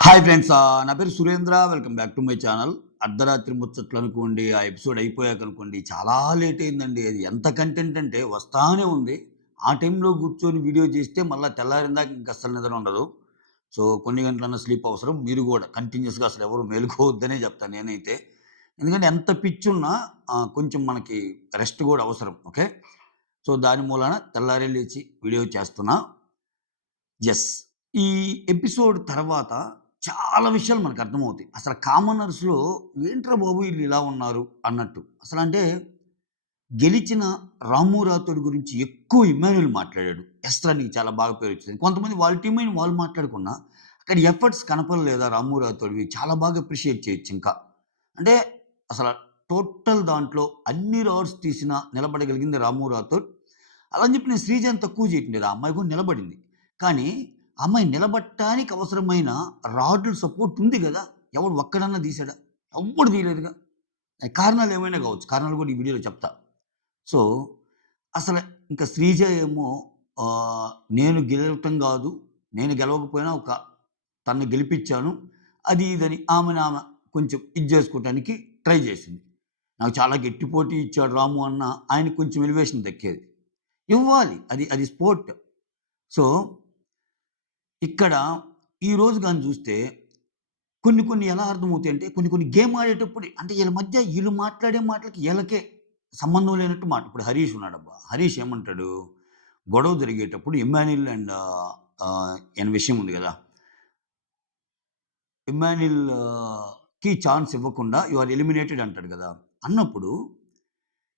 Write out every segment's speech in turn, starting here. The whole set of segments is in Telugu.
Hi friends. నా పేరు Surendra. Welcome back to my channel. అర్ధరాత్రి ముచ్చట్లు అనుకోండి, ఆ ఎపిసోడ్ అయిపోయాకనుకోండి, చాలా లేట్ అయిందండి. అది ఎంత కంటెంట్ అంటే వస్తానే ఉంది. ఆ టైంలో కూర్చొని వీడియో చేస్తే మళ్ళా తెల్లారిందాక ఇంక అస్సలు నిద్ర ఉండదు. సో, కొన్ని గంటలన్నా స్లీప్ అవసరం. మీరు గూడా కంటిన్యూయస్‌గా అసలు ఎవరు మేలుకోవద్దనే చెప్తాను నేనైతే. ఎందుకంటే ఎంత పిచ్చున్నా కొంచెం మనకి రెస్ట్ గూడా అవసరం. ఓకే. సో, దాని మూలాన తెల్లారే లేచి వీడియో చేస్తున్నా. యెస్. ఈ ఎపిసోడ్ తర్వాత చాలా విషయాలు మనకర్థమవుతాయి. అసలు కామనర్స్‌లో ఏంట్రా బాబు! ఈళ్ళు ఇలా ఉన్నారు అన్నట్టు. అసలంటే గెలిచిన 'రాము రాథోడ్' గురించి ఎక్కువ ఇమ్మాన్యుయల్ మాట్లాడాడు. ఎస్రా నీకు చాలా బాగా పేరొచ్చింది. కొంతమంది వాళ్ళ టీమేట్ వాళ్ళు మాట్లాడుకున్నా, అక్కడ ఎఫర్ట్స్ కనపడలేదా 'రాము రాథోడ్‌వి' చాలా బాగా అప్రిషియేట్ చేయొచ్చు ఇంకా. అంటే అసల టోటల్ దాంట్లో అన్ని రాడ్స్ తీసినా నిలబడగలిగింది 'రాము రాథోడ్.' అలా అని చెప్పి నేను 'శ్రీజని' తక్కువ చేయటం లేదు. ఆ అమ్మాయి కూడా నిలబడింది. కానీ ఆ అమ్మాయి నిలబడటానికి అవసరమైన రాడ్‌ల సపోర్ట్ ఉంది గదా! ఎవడు ఒక్కడన్నా తీసాడా? ఎవ్వడు తీయలేదుగా. కారణాలు ఏమైనా కావచ్చు. కారణాలు కూడా ఈ వీడియోలో చెప్తా. సో, అసల ఇంక 'శ్రీజ' ఏమో నేను గెలవటం గాదు, నేను గెలవకపోయినా తనని గెలిపిచ్చాను. అది ఇదని ఆమె కొంచెం ఇది జేసుకోవటానికి ట్రై జేసింది. నాకు చాలా గట్టి పోటీ ఇచ్చాడు రాము అన్న ఆయనకి కొంచెం ఎలివేషన్ దక్కేది. ఇవ్వాలి. అది స్పోర్ట్. సో, ఇక్కడ ఈరోజు గాని జూస్తే కొన్ని ఎలా అర్థమవుతాయంటే కొన్ని గేమ్ ఆడేటప్పుడే అంటే ఈళ్ళ మధ్య ఈళ్ళు మాట్లాడే మాటలకి ఈళ్ళకే సంబంధం లేనట్టు మాట. ఇప్పుడు 'హరీష్' ఉన్నాడబ్బా! 'హరీష్' ఏమంటాడు? గొడవ జరిగేటప్పుడు 'ఇమ్మాన్యుల్' అండ్ ఈయన విషయం ఉంది గదా! 'ఇమ్మాన్యుల్' కి ఛాన్స్ ఇవ్వకుండా యూ ఆర్ ఎలిమినేటెడ్ అంటాడు గదా! అన్నప్పుడు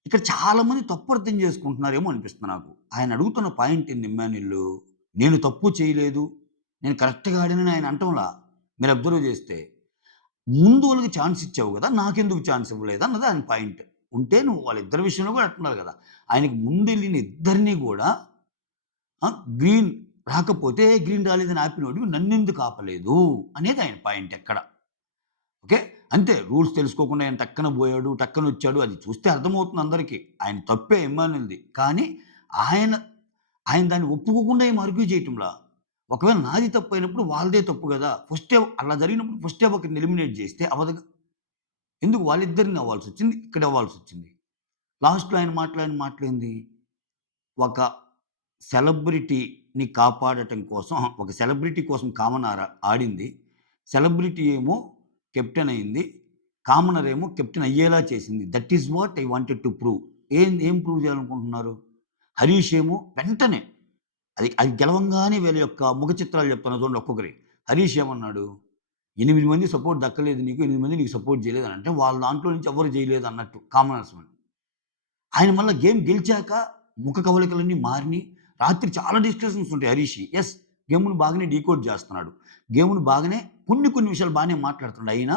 ఇక్కడ చాలా మంది తప్పు అర్థం చేసుకుంటున్నారేమో అనిపిస్తుంది నాకు. ఆయన అడుగుతున్న పాయింట్ ఏంది 'ఇమ్మాన్యుల్' నేను తప్పు చేయలేదు. నేను కరెక్ట్‌గా ఆడానని ఆయన అనటంలా. మీరు అబ్జర్వ్ చేస్తే. ముందు వాళ్ళకి ఛాన్స్ ఇచ్చావు గదా! నాకెందుకు ఛాన్స్ ఇవ్వలేదు అన్నది ఆయన పాయింట్. ఉంటే నువ్వు వాళ్ళిద్దరి విషయంలో గూడా అంటున్నారు గదా! ఆయనకి ముందెళ్ళిన ఇద్దరిని గూడా గ్రీన్ రాకపోతే గ్రీన్ రాలేదని ఆపినోడివి నన్నెందుకు ఆపలేదు అనేది ఆయన పాయింట్ ఎక్కడ. ఓకే. అంతే రూల్స్ తెలుసుకోకుండా ఆయన టక్కన బోయాడు, టక్కనొచ్చాడు అది చూస్తే అర్థమవుతుంది అందరికి. ఆయన తప్పే ఇమ్మాన్యుల్‌ది. కానీ ఆయన, ఆయన దాన్ని ఒప్పుకోకుండా ఏమి ఆర్గ్యూ చేయటంలా. ఒకవేళ నాది తప్పయినప్పుడు వాళ్ళదే తప్పు గదా! ఫస్టే అలా జరిగినప్పుడు ఫస్టే ఒకరిని ఎలిమినేట్ జేస్తే అవ్వదుగా. ఎందుకు వాళ్ళిద్దరిని అవ్వాల్సొచ్చింది, ఇక్కడ అవ్వాల్సొచ్చింది. లాస్ట్‌లో ఆయన మాట్లాడిన మాటలేంది? ఒక సెలబ్రిటీని కాపాడటం కోసం ఒక సెలబ్రిటీ కోసం కామన్ ఆడింది. సెలబ్రిటీ ఏమో కెప్టెన్ అయింది. కామనర్ ఏమో కెప్టెన్ అయ్యేలా చేసింది. That is what I wanted to prove. ఏం ప్రూవ్ చేయాలనుకుంటున్నారు? హరీష్ ఏమో వెంటనే అది అది గెలవంగానే వీళ్ళ యొక్క ముఖ చిత్రాలు చెప్తున్నా చూడండి ఒక్కొక్కరి. హరీష్ ఏమన్నాడు? 8 మంది సపోర్ట్ దక్కలేదు నీకు. 8 మంది నీకు సపోర్ట్ చేయలేదు అని అంటే వాళ్ళ దాంట్లో నుంచి ఎవ్వరు చేయలేదు అన్నట్టు కామనర్స్. ఆయన మళ్ళా గేమ్ గెలిచాక ముఖ కవళికలన్నీ మారినియి. రాత్రి చాలా డిస్కషన్స్ ఉంటాయి హరీష్‌యి. యెస్. గేమ్‌ని బాగానే డీకోడ్ చేస్తున్నాడు. గేమ్‌ని బాగానే కొన్ని విషయాలు బానే మాట్లాడుతున్నాడు. అయినా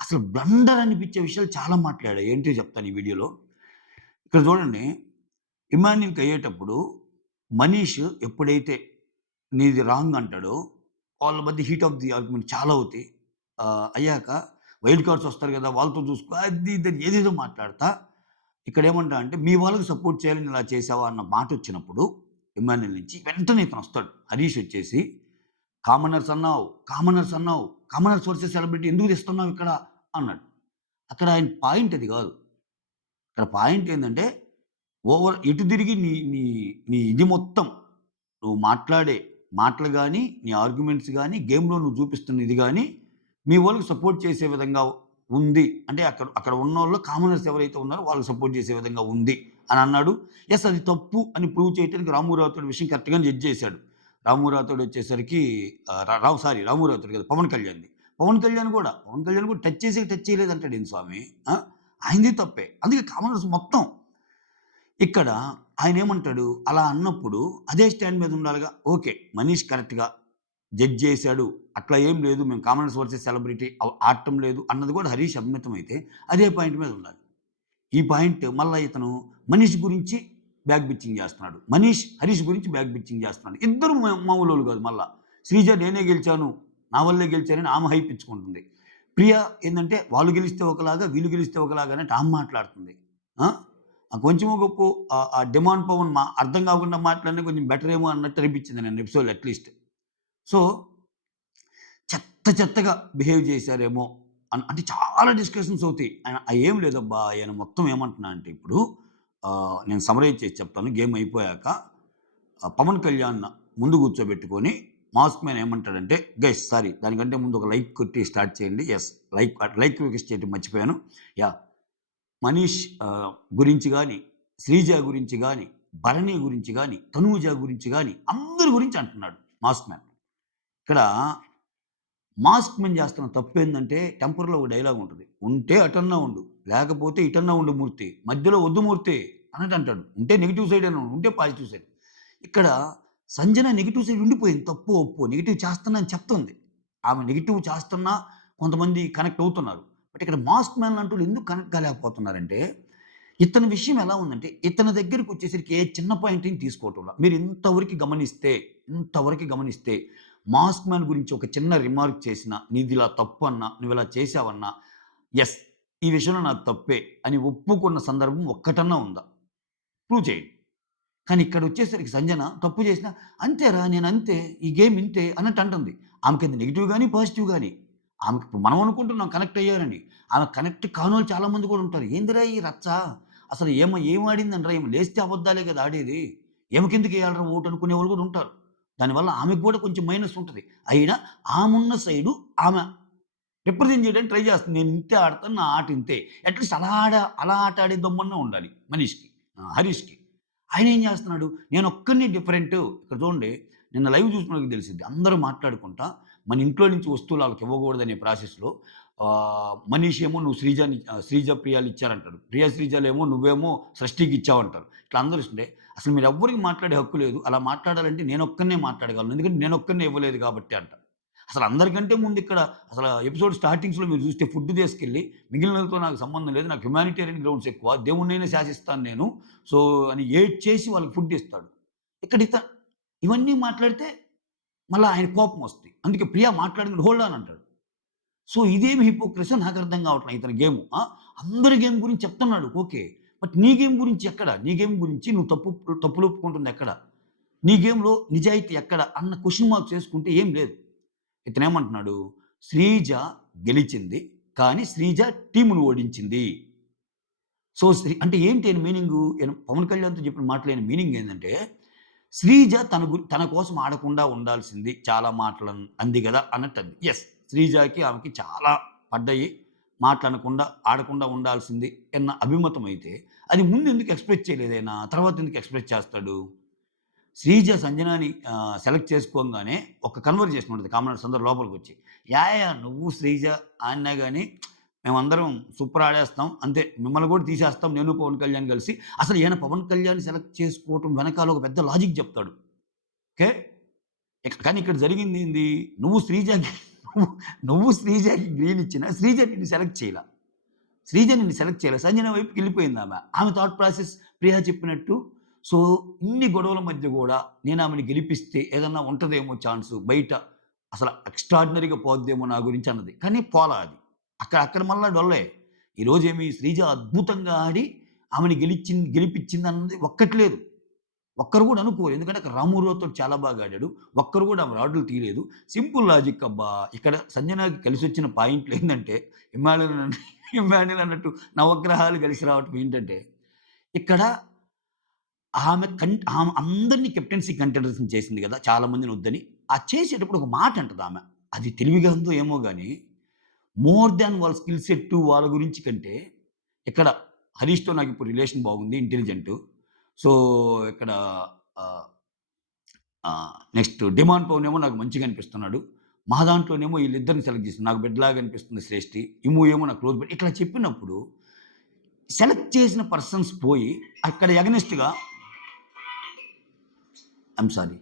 అసలు బ్లండర్ అనిపించే విషయాలు చాలా మాట్లాడాడు. ఏంటియో చెప్తాను ఈ వీడియోలో. ఇక్కడ చూడండి ఇమాన్యుల్‌కి అయ్యేటప్పుడు మనీష్ ఎప్పుడైతే నీది రాంగ్ అంటాడో వాళ్ళ మధ్య హీట్ ఆఫ్ ది ఆర్గ్యుమెంట్ చాలా అవుతాయి. అయ్యాక వైల్డ్ కార్డ్స్ వస్తారు కదా! వాళ్ళతో చూసుకో అది ఇది అని ఏదేదో మాట్లాడతా ఇక్కడేమంటా అంటే, మీ వాళ్ళకి సపోర్ట్ చేయాలని ఇలా చేశావా అన్న మాటొచ్చినప్పుడు ఇమ్మాన్యుల్ నుంచి వెంటనే ఇతనొస్తాడు. హరీష్ వచ్చేసి, కామనర్స్ అన్నావు. కామనర్స్ వర్సెస్ సెలబ్రిటీ ఎందుకు తెస్తున్నావు ఇక్కడ అన్నాడు. అక్కడ ఆయన పాయింట్ అది గాదు. ఇక్కడ పాయింట్ ఏందంటే, ఎటు తిరిగి నీ నీ నీ ఇది మొత్తం నువ్వు మాట్లాడే మాటలు గాని, నీ ఆర్గ్యుమెంట్స్ గాని, గేమ్‌లో నువ్వు చూపిస్తున్న ఇది గాని, మీ వోళ్ళకి సపోర్ట్ చేసే విధంగా ఉంది. అంటే అక్కడ ఉన్నోళ్ళు కామనర్స్ ఎవరైతే ఉన్నారో వాళ్ళకి సపోర్ట్ చేసే విధంగా ఉంది అని అన్నాడు. యెస్. అది తప్పు అని ప్రూవ్ చేయడానికి రాము రాథోడ్ విషయం కరెక్ట్‌గానే జడ్జ్ చేసాడు. రాము రాథోడ్ వచ్చేసరికి ఆహ్, ర రావు సారీ రాము రాథోడ్ కాదు పవన్ కళ్యాణ్‌ది. పవన్ కళ్యాణ్ కూడా టచ్ చేయలేదంటాడేంటి స్వామి. ఆ! ఆయనది తప్పే. అందుకే కామనర్స్ మొత్తం ఇక్కడ ఆయనేమంటాడు, అలా అన్నప్పుడు అదే స్టాండ్ మీద ఉండాలిగా. ఓకే. మనీష్ కరెక్ట్‌గా జడ్జ్ చేసాడు. అట్లా ఏం లేదు. మేము కామనర్స్ వర్సెస్ సెలబ్రిటీ ఆడటం లేదు అన్నది కూడా హరీష్ అభిమతమైతే అదే పాయింట్ మీద ఉండాలి. ఈ పాయింట్ మళ్ళా ఇతను మనీష్ గురించి బ్యాక్ బిచ్చింగ్ చేస్తున్నాడు. హరీష్ గురించి బ్యాక్ బిచ్చింగ్ చేస్తున్నాడు. ఇద్దరు మామూలోళ్ళు కాదు మళ్ళా. శ్రీజ నేనే గెలిచాను. నా వల్లే గెలిచానని ఆమె హైప్ ఇచ్చుకుంటుంది. ప్రియ ఏందంటే వాళ్ళు గెలిస్తే ఒకలాగా, వీళ్ళు గెలిస్తే ఒకలాగా అన్నట్టు ఆమె మాట్లాడుతుంది. ఆ! కొంచెమో గొప్పో ఆ డిమాండ్ పవన్ అర్థం కాకుండా మాట్లాడినా కొంచెం బెటర్ ఏమో అన్నట్టు అనిపించింది నన్ను ఎపిసోడ్‌లో అట్‌లీస్ట్. సో, చెత్త చెత్తగా బిహేవ్ చేశారేమో అంటే చాలా డిస్కషన్స్ అవుతాయి. ఏం లేదబ్బా! ఆయన మొత్తం ఏమంటున్నా అంటే ఇప్పుడు నేను సమ్మరైజ్ చేసి చెప్తాను. గేమ్ అయిపోయాక పవన్ కళ్యాణ్ ముందు కూర్చోబెట్టుకొని మాస్క్ మ్యాన్ ఏమంటాడంటే, "గైస్ సారీ దానికంటే ముందు ఒక లైక్ కొట్టి స్టార్ట్ చేయండి." యెస్. లైక్ రిక్వెస్ట్ చేయడం మర్చిపోయాను. యాహ్! మనీష్ గురించి గాని, శ్రీజ గురించి గాని, భరణి గురించి గాని, తనూజ గురించి గాని అందరి గురించి అంటున్నాడు మాస్క్ మ్యాన్. ఇక్కడ మాస్క్ మెన్ చేస్తున్న తప్పేందంటే టెంపర్‌లో ఒక డైలాగ్ ఉంటది. ఉంటే అటన్నా ఉండు. లేకపోతే ఇటన్నా ఉండు మూర్తి. మధ్యలో వద్దు మూర్తి అన్నట్టు అంటాడు. ఉంటే నెగెటివ్ సైడ్ అని ఉంటే పాజిటివ్ సైడ్. ఇక్కడ సంజన నెగెటివ్ సైడ్ ఉండిపోయింది. తప్పు, ఒప్పో నెగెటివ్ చేస్తున్నా అని చెప్తుంది. ఆమె నెగెటివ్ చేస్తున్నా కొంతమంది కనెక్ట్ అవుతున్నారు. బట్ ఇక్కడ మాస్క్ మ్యాన్ లాంటోళ్ళు ఎందుకు కనెక్ట్ కాలేకపోతున్నారంటే, ఇతని విషయం ఎలా ఉందంటే, ఇతని దగ్గరికొచ్చేసరికి ఏ చిన్న పాయింట్‌ని తీసుకోవటంలా. మీరు ఇంతవరకు గమనిస్తే మాస్క్ మ్యాన్ గురించి ఒక చిన్న రిమార్క్ చేసినా, నీదిలా తప్పు అన్నా, నువ్విలా చేశావన్నా, యెస్. ఈ విషయంలో నాది తప్పే అని ఒప్పుకున్న సందర్భం ఒక్కటన్నా ఉందా? ప్రూవ్ చేయండి. కానీ ఇక్కడొచ్చేసరికి సంజన తప్పు చేసినా, "అంతేరా నేనంతే. ఈ గేమ్ ఇంతే" అన్నట్టు అంటుంది. ఆమెకది నెగెటివ్ గాని, పాజిటివ్ గాని. ఆమెకి ఇప్పుడు మనం అనుకుంటున్నాం కనెక్ట్ అయ్యారని. ఆమె కనెక్ట్ కానోళ్ళు చాలా మంది కూడా ఉంటారు. ఏందిరా ఈ రచ్చ? అసలు ఏం ఆడిందనరా? ఈమె లేస్తే అబద్దాలే కదా ఆడేది. ఈమెకెందుకేయాలిరా ఓటు అనుకునేవాళ్ళు కూడా ఉంటారు. దానివల్ల ఆమెకు కూడా కొంచెం మైనస్ ఉంటది. అయినా ఆమున్న సైడు ఆమె రిప్రజెంట్ చేయడానికి ట్రై చేస్తుంది. నేను ఇంతే ఆడతాను. నా ఆట ఇంతే. అట్‌లీస్ట్ అలా ఆట ఆడే దమ్మన్నా ఉండాలి మనీష్‌కి. హరీష్‌కి. ఆయనేం జేస్తున్నాడు, నేనొక్కడినే డిఫరెంటు. ఇక్కడ చూడండి, నిన్న లైవ్ చూసినోళ్ళకి తెలిసిద్ది. అందరూ మాట్లాడుకుంటా, మన ఇంట్లో నుంచి వస్తువులు ఆళ్ళకివ్వకూడదనే ప్రాసెస్‌లో మనీష్ ఏమో నువ్వు శ్రీజ, ప్రియాలిచ్చారంటాడు. శ్రీజలేమో నువ్వేమో సృష్టికిచ్చావంటారు. ఇట్లా అందరూ ఇస్తుంటే, అసలు మీరెవ్వరికి మాట్లాడే హక్కు లేదు. అలా మాట్లాడాలంటే నేనొక్కడినే మాట్లాడగలను. ఎందుకంటే నేనొక్కడినే ఇవ్వలేదు కాబట్టి అంట. అసలు అందరికంటే ముందు ఇక్కడ ఎపిసోడ్ స్టార్టింగ్స్‌లో మీరు చూస్తే ఫుడ్ తీసుకెళ్ళి, మిగిలినోళ్ళతో నాకు సంబంధం లేదు. నాకు హ్యుమానిటేరియన్ గ్రౌండ్స్ ఎక్కువ. దేవుడినైనా శాసిస్తాను నేను. సో, అని ఏడ్చేసి వాళ్ళకి ఫుడ్ ఇస్తాడు. ఇక్కడ ఇవన్నీ మాట్లాడితే మళ్ళా ఆయన కోపమొస్తది. అందుకే ప్రియా మాట్లాడింది హోల్డ్ ఆన్ అంటాడు. సో, ఇదేమి హిపోక్రసీయో నాకర్థం కావట్లే ఇతని గేము. అందరి గేమ్ గురించి చెప్తున్నాడు ఓకే. బట్ నీ గేమ్ గురించి ఎక్కడ? నీ గేమ్ గురించి నువ్వు తప్పులు ఒప్పుకుంటుంది ఎక్కడ? నీ గేమ్‌లో నిజాయితీ ఎక్కడ? అన్న క్వెషన్ మార్క్స్ ఏసుకుంటే ఏం లేదు. ఇతనేమంటున్నాడు, శ్రీజ గెలిచింది. కానీ శ్రీజ టీమ్‌ని ఓడించింది. సో, అంటే ఏంటి ఈయన మీనింగు? ఈయన పవన్ కళ్యాణ్‌తో చెప్పిన మాటలు ఈయన మీనింగ్ ఏందంటే, శ్రీజ తన కోసం ఆడకుండా ఉండాల్సింది. చాలా మాటలు అంది గదా! అన్నట్టంది. యెస్. శ్రీజకి, ఆమెకి చాలా పడ్డాయి. మాటలనకుండా, ఆడకుండా ఉండాల్సింది అన్న అభిమతం అయితే, అది ముందు ఎందుకు ఎక్స్‌ప్రెస్ చేయలేదు ఆయన? తర్వాత ఎందుకు ఎక్స్‌ప్రెస్ చేస్తాడు? శ్రీజ సంజనాని సెలెక్ట్ చేసుకోంగానే ఒక కన్వర్జేషన్ ఉంటది. కామనర్స్ అందరూ లోపలికొచ్చి, "యాహ్! నువ్వు శ్రీజ ఆడినా గాని మేమందరం సూపర్ ఆడేస్తాం. అంతే మిమ్మల్ని కూడా తీసేస్తాం నేను పవన్ కళ్యాణ్ కలిసి." అసలు ఈయన పవన్ కళ్యాణ్‌ని సెలెక్ట్ చేసుకోవటం వెనకాల ఒక పెద్ద లాజిక్ చెప్తాడు. ఓకే. కానీ ఇక్కడ జరిగిందేంది? నువ్వు శ్రీజకి నువ్వు నువ్వు శ్రీజకి గ్రీన్ ఇచ్చినా శ్రీజ నిన్ను సెలెక్ట్ చేయలా. శ్రీజ నిన్ను సెలెక్ట్ చేయలే. సంజన వైపుకెళ్ళిపోయిందామె. ఆమె థాట్ ప్రాసెస్ ప్రియా చెప్పినట్టు. సో, ఇన్ని గొడవల మధ్య గూడా నేను ఆమెని గెలిపిస్తే ఏదన్నా ఉంటదేమో ఛాన్సు బయట అసల ఎక్స్‌ట్రార్డినరీగా పోద్దేమో నా గురించి అన్నది. కానీ పోలా అది. అక్కడ మళ్ళా డొల్లే. ఈరోజేమి శ్రీజ అద్భుతంగా ఆడి ఆమెని గెలిపిచ్చిందన్నది ఒక్కటి లేదు. ఒక్కరు గూడా అనుకోరు. ఎందుకంటే అక్కడ రామారావుతోటి చాలా బాగా ఆడాడు. ఒక్కరు గూడా ఆమె రాడ్లు తీయలేదు. సింపుల్ లాజిక్ అబ్బా! ఇక్కడ సంజనకి కలిసొచ్చిన పాయింట్లేందంటే ఇమ్మాన్యుల్ ఇమ్మాన్యుల్ అన్నట్టు నవగ్రహాలు కలిసి రావటం ఏంటంటే, ఇక్కడ ఆమె అందరిని కెప్టెన్సీ కంటెండర్స్‌ని చేసింది గదా! చాలా మందిని వద్దని. ఆ చేసేటప్పుడు ఒక మాట అంటదామె. అది తెలివిగా ఉందో ఏమో గాని, మోర్ థాన్ వాళ్ళ స్కిల్ సెట్టు వాళ్ళ గురించి కంటే, ఇక్కడ హరీష్‌తో నాకిప్పుడు రిలేషన్ బాగుంది. ఇంటెలిజెంటు. సో, ఇక్కడ ఆహ్, నెక్స్ట్ 'డిమాండ్ పవన్' ఏమో నాకు మంచిగా అనిపిస్తున్నాడు. మా దాంట్లోనేమో ఈళ్ళిద్దరిని సెలెక్ట్ చేసింది. నాకు బిడ్డలాగా అనిపిస్తుంది 'శ్రేష్ఠి'. ఇమ్ము ఏమో నా క్లోజ్ బడ్. ఇట్లా చెప్పినప్పుడు సెలెక్ట్ చేసిన పర్సన్స్ పోయి అక్కడ ఎగనెస్ట్‌గా ఐయామ్ సారీ.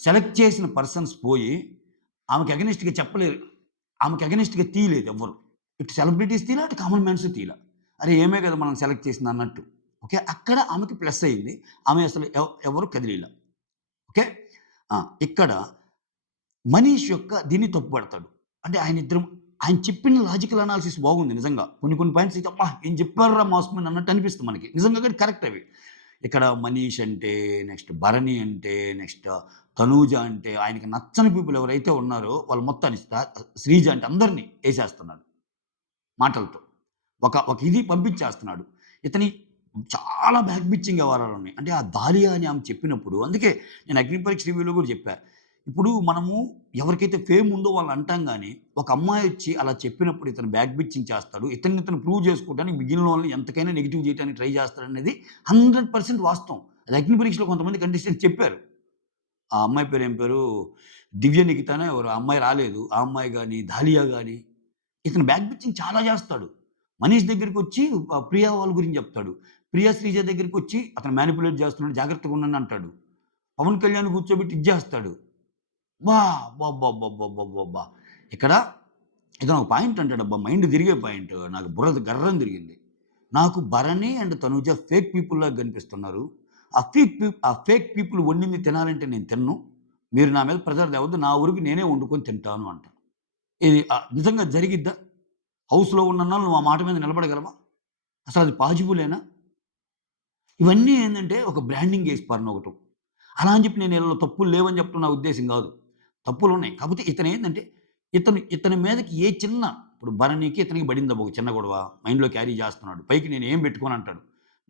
సెలెక్ట్ చేసిన పర్సన్స్ పోయి ఆమెకి ఎగనెస్ట్‌గా చెప్పలేరు. ఆమెకి ఎగనెస్ట్‌గా తీయలేదు ఎవ్వరు. ఇటు సెలబ్రిటీస్ తీయలా, అటు కామన్ మ్యాన్స్ తీయలా. అరే! ఈమె కదా మనం సెలెక్ట్ చేసిందన్నట్టు. ఓకే. అక్కడ ఆమెకి ప్లస్ అయింది. ఆమె అసలు ఎవరు కదిలీలా. ఓకే. ఆ! ఇక్కడ మనీష్ యొక్క దీన్ని తప్పుపడతాడు. అంటే ఆయన చెప్పిన లాజికల్ అనాలిసిస్ బాగుంది నిజంగా. కొన్ని పాయింట్స్ అయితే అబ్బా! ఏం చెప్పారురా మాస్‌మెన్ అన్నట్టు అనిపిస్తుంది మనకి. నిజంగా కూడా కరెక్ట్ అవి. ఇక్కడ మనీష్ అంటే, నెక్స్ట్ భరణి అంటే, నెక్స్ట్ తనూజ అంటే ఆయనకి నచ్చని పీపుల్ ఎవరైతే ఉన్నారో వాళ్ళు మొత్తాన్ని శ్రీజ అంటే అందరిని ఏసేస్తున్నాడు మాటలతో. ఒక ఇది పంపించేస్తున్నాడు. ఇతని చాలా బ్యాక్ బిచ్చింగ్ వ్యవహారాలున్నాయి. అంటే ఆ దాలియా అని ఆమె చెప్పినప్పుడు అందుకే నేను అగ్ని పరీక్ష రివ్యూలో కూడా చెప్పా. ఇప్పుడు మనము ఎవరికైతే ఫేమ్ ఉందో వాళ్ళని అంటాం గానీ, ఒక అమ్మాయొచ్చి అలా చెప్పినప్పుడు ఇతను బ్యాక్ బిచ్చింగ్ చేస్తాడు. ఇతను ప్రూవ్ చేసుకోవడానికి మిగిలిన వాళ్ళని ఎంతకైనా నెగెటివ్ చేయడానికి ట్రై చేస్తాడనేది 100% వాస్తవం. అది అగ్ని పరీక్షలో కొంతమంది కంటెస్టెంట్స్ చెప్పారు. ఆ అమ్మాయి పేరు ఏం పేరు? దివ్య నిఖితానో ఎవరో ఆ అమ్మాయి రాలేదు. ఆ అమ్మాయి గాని, దాలియా గాని ఇతను బ్యాక్ బిచ్చింగ్ చాలా చేస్తాడు. మనీష్ దగ్గరికొచ్చి ప్రియా వాళ్ళ గురించి చెప్తాడు. ప్రియా, శ్రీజ దగ్గరికొచ్చి అతను మానిప్యులేట్ చేస్తున్నాడు. జాగ్రత్తగా ఉండండి అంటాడు. పవన్ కళ్యాణ్ కూర్చోబెట్టి ఇది చేస్తాడు. అబ్బా! అబ్బబ్బబ్బబ్బబ్బబ్బబ్బా! ఇక్కడ ఇతను ఒక పాయింట్ అంటాడబ్బా! మైండ్ తిరిగే పాయింట్. నాకు బుర్ర గర్రని తిరిగింది. నాకు భరణి అండ్ తనూజ ఫేక్ పీపుల్‌లాగా కనిపిస్తున్నారు. ఆ ఫేక్ పీపుల్ వండింది తినాలంటే నేను తినను. మీరు నా మీద ప్రెషర్ తేవద్దు. నా ఊరికి నేనే వండుకొని తింటాను అంట. ఇది నిజంగా జరిగిద్దా? హౌస్‌లో ఉన్నన్నాళ్ళు నువ్వు ఆ మాట మీద నిలబడగలవా? అసలది పాజిబులేనా? ఇవన్నీ ఏందంటే ఒక బ్రాండింగ్ ఏసి పడనొకటం. అలా అని చెప్పి నేను ఈళ్ళలో తప్పులు లేవని చెప్పడం నా ఉద్దేశ్యం గాదు. తప్పులున్నాయి. కాపోతే ఇతనేందంటే ఇతని మీదకి ఏ చిన్న ఇప్పుడు భరణికి, ఇతనికి పడిందబ్బా ఒక చిన్న గొడవ. మైండ్‌లో క్యారీ చేస్తున్నాడు. పైకి నేనేం పెట్టుకోనంటాడు.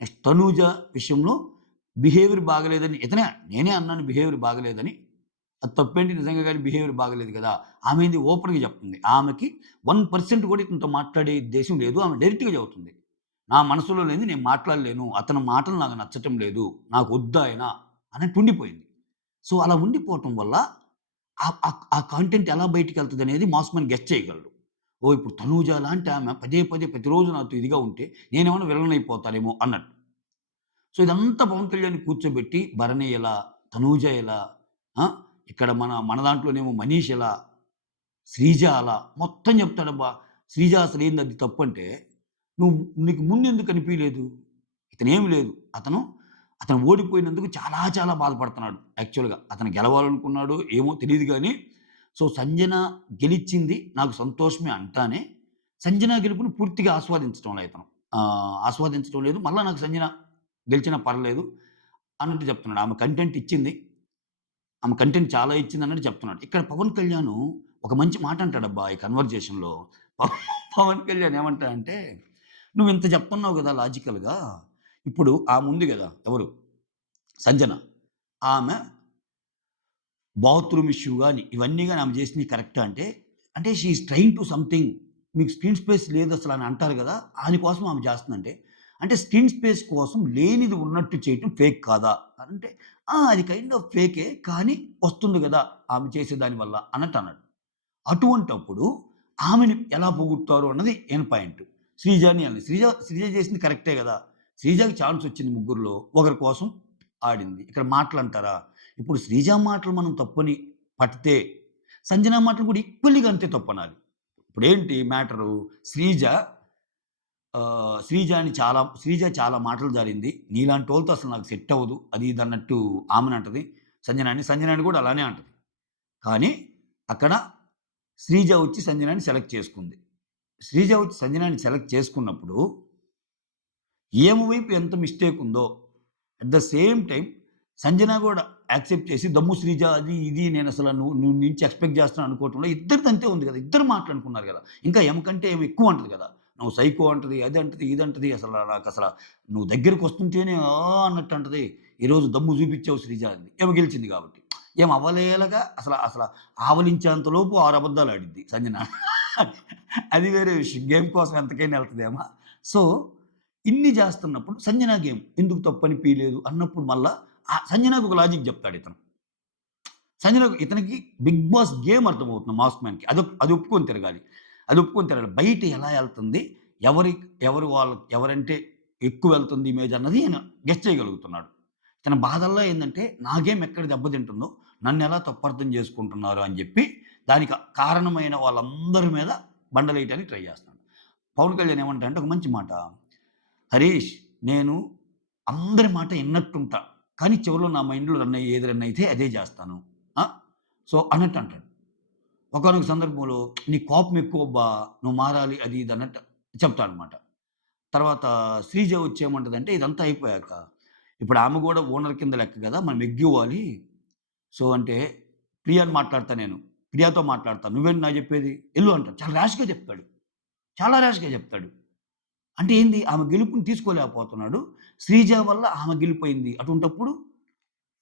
నెక్స్ట్ తనూజ విషయంలో బిహేవియర్ బాగాలేదని నేనే అన్నాను బిహేవియర్ బాగాలేదని. అది తప్పేంటి నిజంగా గాని బిహేవియర్ బాగాలేదు గదా! ఆమె ఏంది ఓపెన్‌గా చెప్తుంది. ఆమెకి 1% కూడా ఇతనితో మాట్లాడే ఉద్దేశ్యం లేదు. ఆమె డైరెక్ట్‌గా చెబుతుంది. నా మనసులో లేనిది నేను మాట్లాడలేను. అతని మాటలు నాకు నచ్చటం లేదు. నాకొద్దాయన అన్నట్టు ఉండిపోయింది. సో, అలా ఉండిపోవటం వల్ల ఆ కంటెంట్ ఎలా బయటికెళ్తదనేది మాస్ మ్యాన్ గెస్ చేయగలడు. ఓహ్! ఇప్పుడు తనూజ లాంటి ఆమె పదే పదే ప్రతిరోజు నాతో ఇదిగా ఉంటే నేనేమన్నా విలన్ అయిపోతానేమో అన్నట్టు. సో, ఇదంతా పవన్ కళ్యాణ్‌ని కూర్చోబెట్టి భరణి ఎలా, తనూజ ఎలా, ఆ! ఇక్కడ మన దాంట్లోనేమో మనీష్ ఎలా, శ్రీజ అలా మొత్తం చెప్తాడబ్బా! శ్రీజ అసలేంది అది తప్పంటే, నీకు ముందెందుకు అనిపియలేదు? ఇతనేమి లేదు. అతను ఓడిపోయినందుకు చాలా చాలా బాధపడుతున్నాడు యాక్చువల్‌గా. అతను గెలవాలనుకున్నాడో ఏమో తెలీదు గానీ, సో, సంజన గెలిచింది నాకు సంతోషమే అంటానే, సంజన గెలుపుని పూర్తిగా ఆస్వాదించటంలా ఇతను. ఆస్వాదించటం లేదు. మళ్ళా నాకు సంజన గెలిచినా పర్లేదు అన్నట్టు చెప్తున్నాడు. ఆమె కంటెంట్ చాలా ఇచ్చిందన్నట్టు చెప్తున్నాడు. ఇక్కడ పవన్ కళ్యాణ్ ఒక మంచి మాట అంటాడబ్బా! ఈ కన్వర్జేషన్‌లో. పవన్ కళ్యాణ్ ఏమంటాడంటే, "నువ్వింత చెప్తున్నావు గదా! లాజికల్‌గా. ఇప్పుడు ఆముంది గదా! ఎవరు? సంజన. ఆమె బాత్రూమ్ ఇష్యూ గాని, ఇవన్నీ గాని ఆమె చేసినయి కరెక్టా అంటే, అంటే she is trying to something. మీకు స్క్రీన్ స్పేస్ లేదసలని అంటారు గదా! దానికోసం ఆమె చేస్తుందంటే, అంటే స్క్రీన్ స్పేస్ కోసం లేనిది ఉన్నట్టు చేయటం ఫేక్ కాదా? అంటే, ఆ! అది కైండ్ ఆఫ్ ఫేకే. కానీ వస్తుంది గదా! ఆమె చేసే దాని వల్ల అన్నట్టన్నాడు. అటువంటప్పుడు ఆమెని ఎలా పొగుడుతారు అన్నది ఈయన పాయింట్. శ్రీజని అని. శ్రీజ చేసింది కరెక్టే గదా! శ్రీజకి ఛాన్సొచ్చింది ముగ్గురిలో. ఒకరి కోసం ఆడింది. ఇక్కడ మాటలంటారా? ఇప్పుడు శ్రీజ మాటలు మనం తప్పని పట్టితే, సంజన మాటలు కూడా ఈక్వల్‌గా అంతే తప్పనాలి. ఇప్పుడేంటి మ్యాటరు శ్రీజ చాలా మాటలు జారింది. నీలాంటోళ్ళతో అసలు నాకు సెట్ అవ్వదు. అది ఇది అన్నట్టు ఆమెనంటది. సంజనాని కూడా అలానే అంటది. కానీ అక్కడ శ్రీజ వచ్చి సంజనాని సెలెక్ట్ చేసుకుంది. శ్రీజ వచ్చి సంజనాని సెలెక్ట్ చేసుకున్నప్పుడు ఈమె వైపు ఎంత మిస్టేక్ ఉందో, at the same time Sanjana గూడా యాక్సెప్ట్ చేసి దమ్ము శ్రీజ అది ఇది నేనసల నువ్వు నుంచి ఎక్స్‌పెక్ట్ చేస్తున్నాను అనుకోవటంలో ఇద్దరిది అంతే ఉంది గదా! ఇద్దరు మాట్లాడుకున్నారు గదా! ఇంకా ఈమె కంటే ఈమె ఎక్కువ అంటది గదా! నువ్వు సైకో అంటది, అది అంటది, ఇది అంటది. నువ్వు దగ్గరకొస్తుంటేనే అన్నట్టు అంటది. ఈరోజు దమ్ము చూపిచ్చావు శ్రీజ అంది. ఈమె గెలిచింది గాబట్టి. ఈమె అవ్వలేలగా అసల ఆవలించేంత లోపు 6 అబద్దాలు ఆడిద్ది సంజన. అది వేరే విషయం. గేమ్ కోసం ఎంతకైనా ఎళ్తదేమ. సో, ఇన్ని జేస్తున్నప్పుడు సంజన గేమ్ ఎందుకు తప్పనిపియలేదు అన్నప్పుడు మళ్ళా సంజనకు ఒక లాజిక్ జెప్తాడు ఇతను. ఇతనికి 'బిగ్ బాస్' గేమ్ అర్థమవుతుంది మాస్ మ్యాన్‌కి. అది ఒప్పుకొని తిరగాలి. అది ఒప్పుకొని తిరగాలి. బయట ఎలా ఎళ్తుంది? ఎవరి ఎవరంటే ఎక్కువెళ్తుంది ఇమేజ్ అన్నది ఈయన గెస్ చేయగలుగుతున్నాడు. తన బాధల్లో ఏందంటే, నా గేమ్ ఎక్కడ దెబ్బతింటుందో, నన్నెలా తప్పర్థం జేసుకుంటున్నారు అని జెప్పి, దానికి కారణమైన వాళ్ళందరి మీద బండలేయటానికి ట్రై జేస్తున్నాడు. పవన్ కళ్యాణ్ ఏమంటాడంటే ఒక మంచి మాట. హరీష్, నేను అందరి మాట ఇన్నట్టుంటా. కానీ చివరిలో నా మైండ్‌లో ఏది రన్ అయితే అదే జేస్తాను. ఆ! సో, అన్నట్టు అంటాడు. ఒకానొక సందర్భంలో "నీకు కోపం ఎక్కువబ్బా! నువ్వు మారాలి" అది ఇది అన్నట్టు చెప్తాడనమాట. తర్వాత శ్రీజ వచ్చి ఏమంటదంటే ఇదంతా అయిపోయాక, ఇప్పుడు ఆమె గూడా ఓనర్ కింద లెక్క గదా! మనం ఎగ్గివ్వాలి. సో, అంటే ప్రియాని మాట్లాడతా నేను. ప్రియాతో మాట్లాడతా. "నువ్వేంటి నాకు జెప్పేది? ఎళ్ళు" అంటాడు. చాలా ర్యాష్‌గా చెప్తాడు. చాలా ర్యాష్‌గా చెప్తాడు. అంటే ఏంది? ఆమె గెలుపుని తీసుకోలేకపోతున్నాడు. శ్రీజ వల్ల ఆమె గెలిపోయింది. అటువంటప్పుడు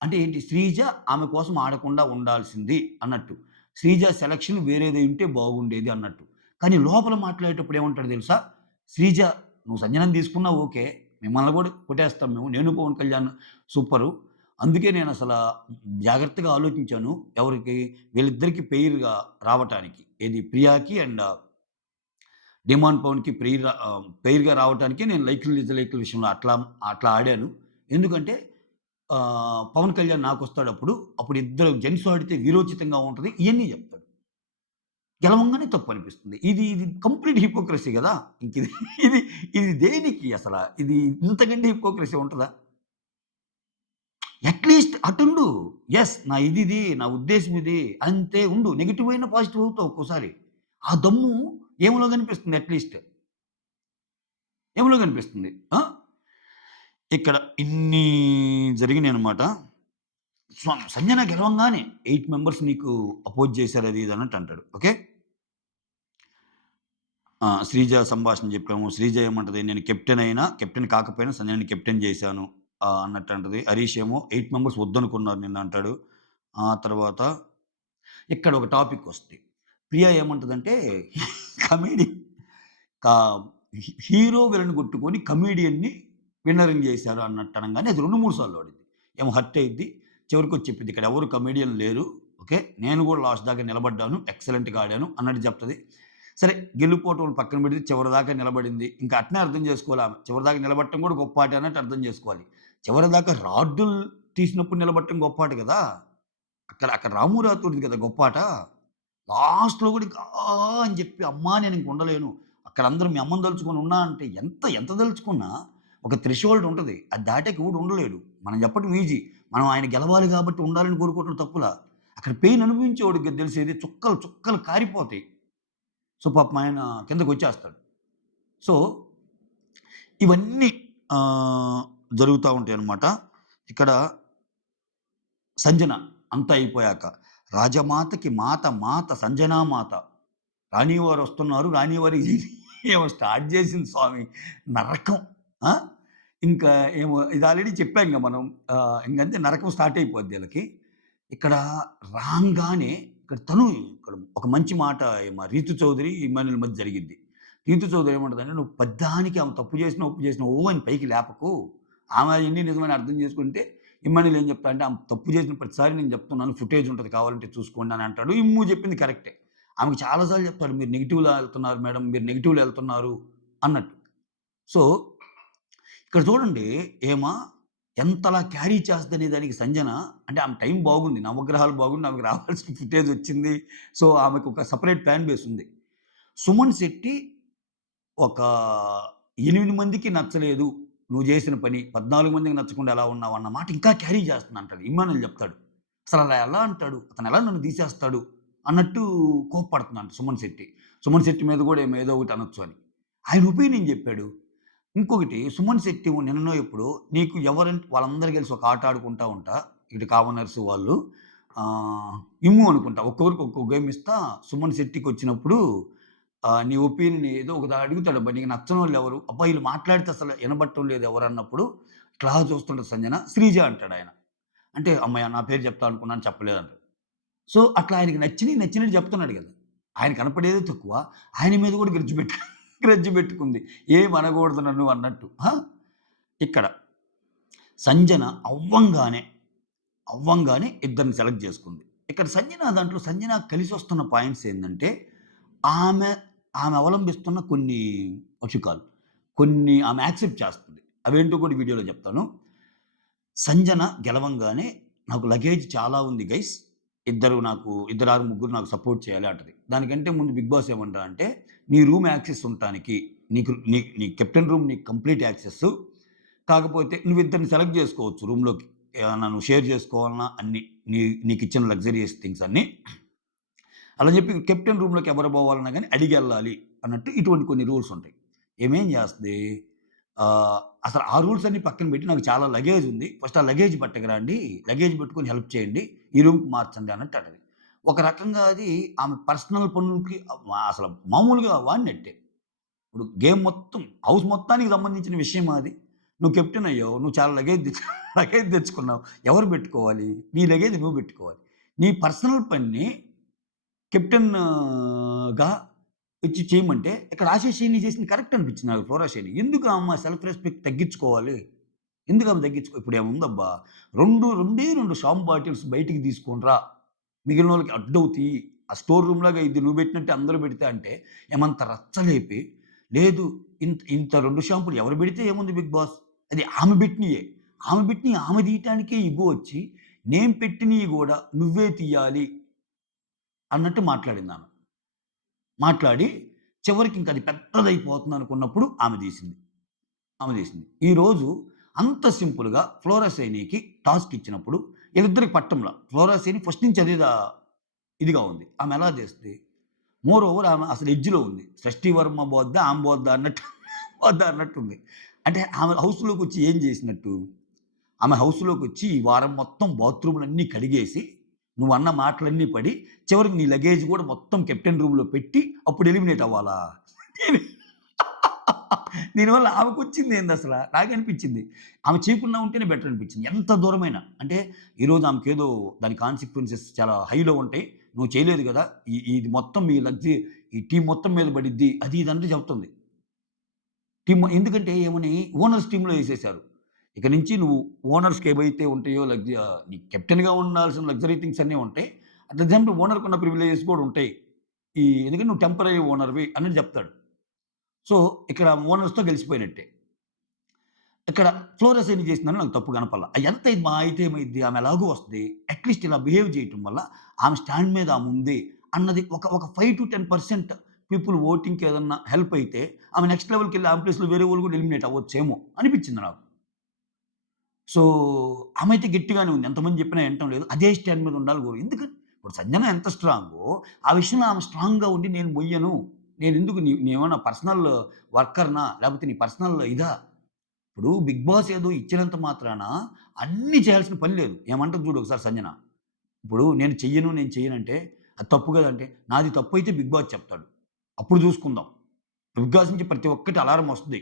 అంటే ఏంటి? శ్రీజ ఆమె కోసం ఆడకుండా ఉండాల్సింది అన్నట్టు. శ్రీజ సెలక్షన్ వేరేదైయుంటే బాగుండేది అన్నట్టు. కానీ లోపల మాట్లాడేటప్పుడు ఏమంటాడో తెలుసా? శ్రీజ నువ్వు సంజనని తీసుకున్నావు ఓకే. మిమ్మల్ని గూడా కొట్టేస్తాం మేము. నేను పవన్ కళ్యాణ్ సూపరు. అందుకే నేనసల జాగ్రత్తగా ఆలోచించాను. ఎవరికి? వీళ్ళిద్దరికీ పెయిర్‌గా రావటానికి. ఏది? ప్రియాకి అండ్ డిమాండ్ పవన్‌కి పెయిర్‌గా రావటానికి నేను లైకులు, డిస్‌లైకుల విషయంలో అట్లా ఆడాను. ఎందుకంటే పవన్ కళ్యాణ్ నాకొస్తాడప్పుడు. అప్పుడు ఇద్దరు జెంట్స్ ఆడితే వీరోచితంగా ఉంటది. ఇయన్నీ జెప్తాడు. గెలవంగానే తప్పనిపిస్తుంది. ఇది కంప్లీట్ హిపోక్రసీ గదా! ఇంకిది ఇది ఇది దేనికి అసల? ఇది ఇంతకంటే హిపోక్రసీ ఉంటదా? అట్‌లీస్ట్ అటుండు. యెస్. నా ఇదిది. నా ఉద్దేశ్యం ఇది. అంతే ఉండు. నెగెటివ్ అయినా పాజిటివ్ అవుతావు ఒక్కోసారి. ఆ దమ్ము ఏమలో గనిపిస్తుంది అట్‌లీస్ట్. ఏమలో గనిపిస్తుంది. ఆ! ఇక్కడ ఇన్ని జరిగినాయనమాట. సంజన గెలవంగానే 8 మెంబర్స్ నీకు అపోజ్ చేశారు అది ఇది అన్నట్టు అంటాడు. ఓకే. శ్రీజ సంభాషణ చెప్పాము. శ్రీజ ఏమంటది నేను కెప్టెన్ అయినా, కెప్టెన్ కాకపోయినా సంజనని కెప్టెన్ చేశాను అన్నట్టు అంటది. హరీష్ ఏమో 8 మెంబర్స్ వద్దనుకున్నారు నిన్న అంటాడు. ఆ తర్వాత ఇక్కడ ఒక టాపిక్ వస్తది. ప్రియ ఏమంటదంటే కమెడీ కా హీరో విలన్ కొట్టుకొని కమెడియన్‌ని విన్నర్‌ని చేశారు అన్నట్టు అనంగానే అది 2, 3 సార్లు ఆడిద్ది. ఏమో హర్ట్ అయిద్ది. చివరికొచ్చి చెప్పిద్ది. ఇక్కడ ఎవరు కమెడియన్ లేరు. ఓకే. నేను కూడా లాస్ట్ దాకా నిలబడ్డాను. ఎక్సలెంట్‌గా ఆడాను అన్నట్టు చెప్తది. సరే గెలుపోటములు పక్కన పెడితే చివరిదాకా నిలబడింది. ఇంకా అట్నే అర్థం చేసుకోవాలి ఆమె. చివరిదాకా నిలబడటం కూడా గొప్ప ఆట అన్నట్టు అర్థం చేసుకోవాలి. చివరిదాకా రాడ్డులు తీసినప్పుడు నిలబడటం గొప్ప ఆట కదా! అక్కడ అక్కడ రాము రాతోడిది కదా గొప్ప ఆట. లాస్ట్‌లో కూడా ఇంకా అని చెప్పి అమ్మా నేను ఇంక ఉండలేను. అక్కడ అందరూ మీ అమ్మని తలుచుకొని ఉన్నా అంటే ఎంత తలుచుకున్నా ఒక థ్రెషోల్డ్ ఉంటది. అది దాటాక ఎవడు ఉండలేడు. మనం చెప్పటం ఈజీ. మనం ఆయన గెలవాలి కాబట్టి ఉండాలని కోరుకోవటం తప్పులా. అక్కడ పెయిన్ అనుభవించేవాడికి తెలిసేది చుక్కలు చుక్కలు కారిపోతాయి. సో, పాపం ఆయన కిందకొచ్చేస్తాడు. సో, ఇవన్నీ ఆహ్, జరుగుతా ఉంటాయనమాట. ఇక్కడ సంజన అంతా అయిపోయాక, రాజమాతకి మాత సంజనామాత. రాణివారొస్తున్నారు. రాణివారి ఏమో స్టార్ట్ చేసింది స్వామి నరకం. ఆ! ఇంకా ఏమో ఇది ఆల్రెడీ చెప్పాంగా మనం. ఇంకంతే నరకం స్టార్ట్ అయిపోద్ది ఈళ్ళకి. ఇక్కడ రాంగానే ఇక్కడ ఒక మంచి మాట రీతు చౌదరి, ఇమ్మాన్యుల్ మధ్య జరిగిద్ది. రీతు చౌదరి ఏమంటదంటే, "నువ్వు పద్దానికి ఆమె తప్పు చేసినా, ఒప్పు చేసినా ఓ అని పైకి లేపకు. ఆమె అయన్నీ నిజమని అర్థం చేసుకుంటే" ఇమ్మాన్యుల్ ఏం చెప్తాడంటే, "ఆమె తప్పు చేసిన ప్రతిసారి నేను చెప్తున్నాను. ఫుటేజ్ ఉంటది కావాలంటే చూసుకోండి" అని అంటాడు. ఇమ్ము చెప్పింది కరెక్టే. ఆమెకి చాలా సార్లు చెప్తాడు, "మీరు నెగెటివ్‌లో ఎళ్తున్నారు మేడం. మీరు నెగెటివ్‌లో ఎళ్తున్నారు" అన్నట్టు. సో, ఇక్కడ చూడండి హేమ ఎంతలా క్యారీ చేస్తదనే దానికి సంజన అంటే ఆమె టైం బాగుంది. నవగ్రహాలు బాగుండి ఆమెకు రావాల్సిన ఫుటేజ్ వచ్చింది. సో, ఆమెకు ఒక సెపరేట్ ఫ్యాన్ బేస్ ఉంది. సుమన్ శెట్టి ఒక 8 మందికి నచ్చలేదు. నువ్వు చేసిన పని. 14 మందికి నచ్చకుండా ఎలా ఉన్నావు అన్న మాట ఇంకా క్యారీ చేస్తుందంటాడు. ఇమ్మానుయేల్ చెప్తాడు. అసలలా ఎలా అంటాడు? అతనెలా నన్ను తీసేస్తాడు? అన్నట్టు కోప్పడుతుందంట సుమన్ శెట్టి. సుమన్ శెట్టి మీద కూడా ఏదో ఒకటి అనొచ్చు అని. ఆయన ఒపీనియన్ చెప్పాడు. ఇంకొకటి సుమన్ శెట్టి నిన్ననో ఎప్పుడో నీకు ఎవరంటే వాళ్ళందరూ కలిసి ఒక ఆట ఆడుకుంటా ఉంటా. ఇటు కామనర్స్ వాళ్ళు. ఇమ్ము అనుకుంటా. ఒక్కొక్కరికి ఒక్కొక్క గేమ్ ఇస్తా. సుమన్ శెట్టికొచ్చినప్పుడు నీ ఒపీనియన్ ఏదో ఒకటి అడుగుతాడబ్బా! నీకు నచ్చనోళ్ళెవరు? అబ్బా! ఈళ్ళు మాట్లాడితే అసలు ఇనబడటం లేదు ఎవరన్నప్పుడు ఇట్లా చూస్తుంటది సంజన. శ్రీజ అంటాడాయన. అంటే హమ్మయ్య! నా పేరు చెప్తా అనుకున్నాను చెప్పలేదంటాడు. సో, అట్లా ఆయనకి నచ్చినట్టు చెప్తున్నాడు గదా! ఆయన కనపడేదే తక్కువ. ఆయన మీద కూడా గ్రడ్జ్ పెట్టుకుంది. ఏమి అనకూడదు నన్ను అన్నట్టు. ఇక్కడ సంజన అవ్వంగానే ఇద్దరిని సెలెక్ట్ చేసుకుంది. ఇక్కడ సంజన కలిసొస్తున్న పాయింట్స్ ఏందంటే, ఆమె, ఆమె అవలంబిస్తున్న కొన్ని వశికాలు. కొన్ని ఆమె యాక్సెప్ట్ చేస్తుంది. అవేంటో కూడా వీడియోలో చెప్తాను. సంజన గెలవంగానే నాకు లగేజ్ చాలా ఉంది గైస్. ఇద్దరారు ముగ్గురు నాకు సపోర్ట్ చేయాలి అంటది. దానికంటే ముందు బిగ్ బాస్ ఏమంటారంటే, నీ రూమ్ యాక్సెస్ ఉండటానికి నీకు నీ కెప్టెన్ రూమ్ నీకు కంప్లీట్ యాక్సెస్. కాకపోతే నువ్విద్దరిని సెలెక్ట్ చేసుకోవచ్చు రూమ్‌లోకి. ఏమన్నా నువ్వు షేర్ చేసుకోవాలన్నా అన్నీ. నీకిచ్చిన లగ్జరియస్ థింగ్స్ అన్నీ. అలా చెప్పి కెప్టెన్ రూమ్‌లోకి ఎవరు పోవాలన్నా గాని అడిగెళ్ళాలి అన్నట్టు ఇటువంటి కొన్ని రూల్స్ ఉంటాయి. ఏమేం చేస్తది ఆహ్, అసలు ఆ రూల్స్ అన్నీ పక్కన పెట్టి నాకు చాలా లగేజ్ ఉంది. ఫస్ట్ ఆ లగేజ్ పట్టకురండి. లగేజ్ పెట్టుకొని హెల్ప్ చేయండి. ఈ రూమ్‌కి మార్చండి అన్నట్టు అన్నది. ఒక రకంగా అది ఆమె పర్సనల్ పనులకి అసలు మామూలుగా వాడినట్టే. ఇప్పుడు గేమ్ మొత్తం, హౌస్ మొత్తానికి సంబంధించిన విషయమా అది? నువ్వు కెప్టెన్ అయ్యావు. నువ్వు చాలా లగేజ్ లగేజ్ తెచ్చుకున్నావు. ఎవరు పెట్టుకోవాలి? నీ లగేజ్ నువ్వు పెట్టుకోవాలి. నీ పర్సనల్ పనిని కెప్టెన్‌గా ఇచ్చి చేయమంటే, ఇక్కడ ఆశీష్ షైని చేసింది కరెక్ట్ అనిపించింది నాకు ఫ్లోరా షైని. ఎందుకు ఆమె సెల్ఫ్ రెస్పెక్ట్ తగ్గించుకోవాలి? ఎందుకు ఆమె ఇప్పుడు ఏముందబ్బా! 2 షాంప్ బాటిల్స్ బయటికి తీసుకొని రా. మిగిలినోళ్ళకి అడ్డవుతియి. ఆ స్టోర్ రూమ్‌లాగా ఇది నువ్వు పెట్టినట్టే అందరూ పెడితే అంటే, ఏమంత రచ్చ లేపి, లేదు ఇంత 2 షాంపూలు ఎవరు పెడితే ఏముంది బిగ్ బాస్. అది ఆమె పెట్టినయే. ఆమె పెట్టినయి ఆమె తీయటానికే ఇగో వచ్చి, నేను పెట్టినయి గూడా నువ్వే తీయాలి అన్నట్టు మాట్లాడిందామె. మాట్లాడి చివరికి ఇంక అది పెద్దదయిపోతుందనుకున్నప్పుడు ఆమె తీసింది. ఆమె తీసింది. ఈరోజు అంత సింపుల్‌గా ఫ్లోరా శైనికి టాస్క్ ఇచ్చినప్పుడు వీళ్ళిద్దరికి పట్టంలా. ఫ్లోరా శైని ఫస్ట్ నుంచి అదే ఇదిగా ఉంది. ఆమె ఎలా చేస్తది? మోర్ ఓవర్ ఆమె అసలు ఎడ్జ్‌లో ఉంది. 'షష్ఠి వర్మ' బోద్దా, ఆమె బోద్దా అన్నట్టు బోద్దా అన్నట్టుంది. అంటే ఆమె హౌస్‌లోకొచ్చి ఏం చేసినట్టు? ఆమె హౌస్‌లోకొచ్చి ఈ వారం మొత్తం బాత్రూమ్‌లన్నీ కడిగేసి, నువ్వన్న మాటలన్నీ పడి, చివరికి నీ లగేజ్ గూడా మొత్తం కెప్టెన్ రూమ్‌లో పెట్టి, అప్పుడు ఎలిమినేట్ అవ్వాలా? దీనివల్ల ఆమెకొచ్చిందేందసల? నాకనిపించింది. ఆమె చేయకుండా ఉంటేనే బెటర్ అనిపించింది. ఎంత దూరమైనా. అంటే ఈరోజు ఆమెకేదో దాని కాన్సిక్వెన్సెస్ చాలా హైలో ఉంటాయి. నువ్వు చేయలేదు గదా! ఇది మొత్తం మీ ఈ టీమ్ మొత్తం మీద పడిద్ది. అది ఇది అంటే చెప్తుంది. ఎందుకంటే ఏమని ఓనర్స్ టీమ్‌లో ఏసేశారు. ఇక నుంచి నువ్వు ఓనర్స్‌కి ఏవైతే ఉంటాయో నీ కెప్టెన్‌గా ఉండాల్సిన లగ్జరీ థింగ్స్ అన్నీ ఉంటాయి. అట్ ద సేమ్ టైమ్ ఓనర్‌కున్న ప్రివిలేజెస్ కూడా ఉంటాయి. ఎందుకంటే నువ్వు టెంపరరీ ఓనర్‌వి అన్నట్టు చెప్తాడు. సో, ఇక్కడ ఓనర్స్‌తో గెలిసిపోయినట్టే. ఇక్కడ ఫ్లోరెస్ ఎన్ని చేసిందని నాకు తప్పు కనపడల. ఎంత మహా అయితే ఏమైద్ది? ఆమె ఎలాగో వస్తది. అట్‌లీస్ట్ ఇలా బిహేవ్ చేయటం వల్ల ఆమె స్టాండ్ మీద ఆమె ఉంది అన్నది ఒక 5-10% పీపుల్ వోటింగ్‌కి ఏదన్నా హెల్ప్ అయితే ఆమె నెక్స్ట్ లెవెల్‌కెళ్ళి ఆమె ప్లేస్‌లో వేరే వాళ్ళు కూడా ఎలిమినేట్ అవ్వచ్చేమో అనిపించింది నాకు. సో, ఆమె అయితే గట్టిగానే ఉంది. ఎంతమంది చెప్పినా వినటం లేదు. అదే స్టాండ్ మీద ఉండాలి ఎందుకని ఇప్పుడు సంజన ఎంత స్ట్రాంగో ఆ విషయంలో ఆమె స్ట్రాంగ్‌గా ఉండి నేను మొయ్యను. నేనెందుకు నేనేమన్నా పర్సనల్ వర్కర్‌నా? లేకపోతే నీ పర్సనల్ ఇదా? ఇప్పుడు 'బిగ్ బాస్' ఏదో ఇచ్చినంత మాత్రాన అన్నీ చేయాల్సిన పని లేదు. ఏమంటది చూడు ఒకసారి సంజన. ఇప్పుడు నేను చెయ్యనంటే అది తప్పు గదంటే, నాది తప్పైతే 'బిగ్ బాస్' చెప్తాడు. అప్పుడు జూసుకుందాం. 'బిగ్ బాస్' నుంచి ప్రతి ఒక్కటి అలారం వస్తది.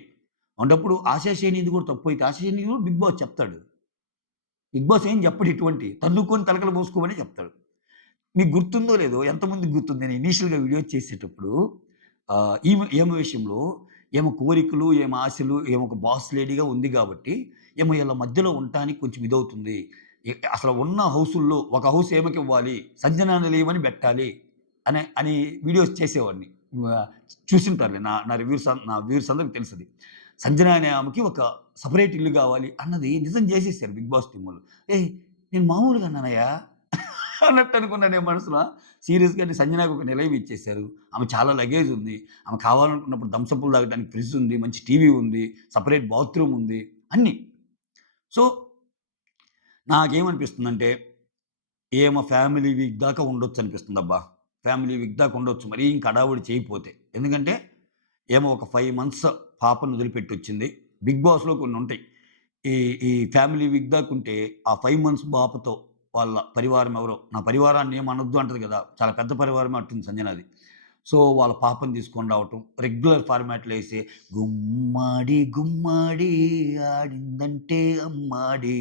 అలాంటప్పుడు ఆశా షేనిది కూడా తప్పైతే ఆశా షేనిది కూడా 'బిగ్ బాస్' చెప్తాడు. 'బిగ్ బాస్' ఏం చెప్పడు ఇటువంటియి. తన్నుకొని తలకాలు పోసుకోమనే చెప్తాడు. మీకు గుర్తుందో లేదో ఎంతమందికి గుర్తుంది నేను ఇనీషియల్‌గా వీడియోస్ చేసేటప్పుడు ఈమె విషయంలో ఈమె కోరికలు, ఈమె ఆశలు, ఈమె ఒక బాస్ లేడీగా ఉంది గాబట్టి, ఈమె ఈళ్ళ మధ్యలో ఉండటానికి కొంచెం ఇదవుతుంది. అసలు ఉన్న హౌసుల్లో ఒక హౌస్ ఈమెకివ్వాలి. సంజనాని లేవని బెట్టాలి అని వీడియోస్ చేసేవాడిని. ఆహ్, చూసుంటారులే నా వ్యూవర్స్ అందరికి తెలుసది. సంజన అనే ఆమెకి ఒక సెపరేట్ ఇల్లు గావాలి అన్నది నిజం జేసేసారు 'బిగ్ బాస్' టీమోళ్ళు. ఏయ్! నేను మామూలుగా అన్నానయ్యా అన్నట్టు అనుకున్నా నేను మనసులో. సీరియస్‌గానే సంజనకి ఒక నిలయం ఇచ్చేసారు. ఆమె చాలా లగేజ్ ఉంది. ఆమె కావాలనుకున్నప్పుడు థమ్స్ అప్‌లు తాగడానికి ఫ్రిడ్జ్ ఉంది. మంచి టీవీ ఉంది. సెపరేట్ బాత్రూమ్ ఉంది. అన్నీ. సో, నాకేమనిపిస్తుందంటే, ఈమె ఫ్యామిలీ వీక్ దాకా ఉండొచ్చనిపిస్తుందబ్బా! ఫ్యామిలీ వీక్ దాకా ఉండొచ్చు. మరీ ఇంక హడావుడి చేయకపోతే. ఎందుకంటే, ఈమె ఒక 5 మంత్స్ పాపను వదిలిపెట్టొచ్చింది. 'బిగ్ బాస్‌లో' కొన్నుంటాయి. ఈ ఈ ఫ్యామిలీ వీక్ దాకుంటే, ఆ 5 మంత్స్ పాపతో వాళ్ళ పరివారం ఎవరో, నా పరివారాన్ని ఏమనొద్దు అంటది గదా! చాలా పెద్ద పరివారమే అట్టుంది సంజనాది. సో, వాళ్ళ పాపని తీసుకొని రావటం, రెగ్యులర్ ఫార్మాట్‌లో ఏసే గుమ్మాడి గుమ్మాడి ఆడిందంటే అమ్మాడి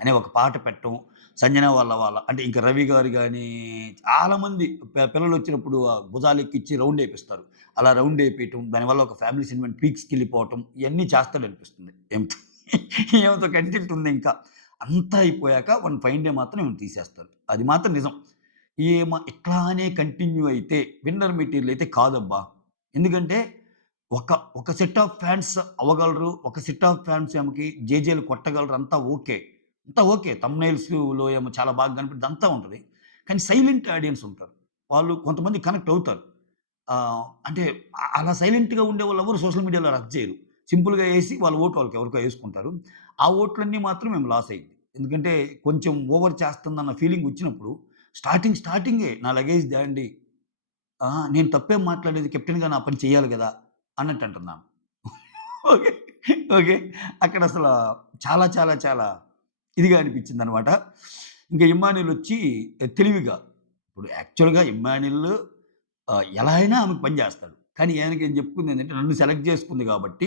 అనే ఒక పాట పెట్టడం. సంజన వాళ్ళ అంటే ఇంక రవి గారు గాని, చాలామంది పిల్లలొచ్చినప్పుడు భుజాలెక్కిచ్చి రౌండేపిస్తారు. అలా రౌండేపియటం, దానివల్ల ఒక ఫ్యామిలీ సెంటిమెంట్ పీక్స్‌కెళ్ళిపోవటం, ఇయన్నీ చేస్తాడనిపిస్తుంది. ఈమెతో కంటెంట్ ఉందింకా. అంతా అయిపోయాక వన్ ఫైన్ డే మాత్రం ఈమెను తీసేస్తారు. అది మాత్రం నిజం. ఈమె ఇట్లానే కంటిన్యూ అయితే విన్నర్ మెటీరియల్ అయితే కాదబ్బా! ఎందుకంటే ఒక ఒక సెట్ ఆఫ్ ఫ్యాన్స్ అవ్వగలరు. ఒక సెట్ ఆఫ్ ఫ్యాన్స్ ఆమెకి జేజేలు కొట్టగలరు. అంతా ఓకే. అంతా ఓకే. థంబ్‌నెయిల్స్‌లో ఏమో చాలా బాగా కనిపిద్ది అంతా ఉంటది. కానీ సైలెంట్ ఆడియన్స్ ఉంటారు. వాళ్ళు కొంతమంది కనెక్ట్ అవుతారు. అంటే అలా సైలెంట్‌గా ఉండేవాళ్ళెవరు సోషల్ మీడియాలో రచ్చ చేయరు. సింపుల్‌గా ఏసి వాళ్ళ ఓటు వాళ్ళకి ఎవరికో యేసుకుంటారు. ఆ ఓట్లన్నీ మాత్రం మేము లాస్ అయింది. ఎందుకంటే కొంచెం ఓవర్ చేస్తుందన్న ఫీలింగ్ వచ్చినప్పుడు స్టార్టింగే నా లగేజ్ తేండి. నేను తప్పేం మాట్లాడలేదు కెప్టెన్‌గా నా పని చేయాలి గదా! అన్నట్టు అంటున్నాను. ఓకే. ఓకే. అక్కడసల చాలా, చాలా, చాలా ఇదిగా అనిపించిందనమాట. ఇంక ఇమ్మాన్యుయలొచ్చి తెలివిగా ఇప్పుడు యాక్చువల్‌గా ఇమ్మాన్యుల్ ఎలా అయినా ఆమెకు పని జేస్తాడు. కానీ ఆయనకేం చెప్పుకుందేంటంటే నన్ను సెలెక్ట్ చేసుకుంది గాబట్టి,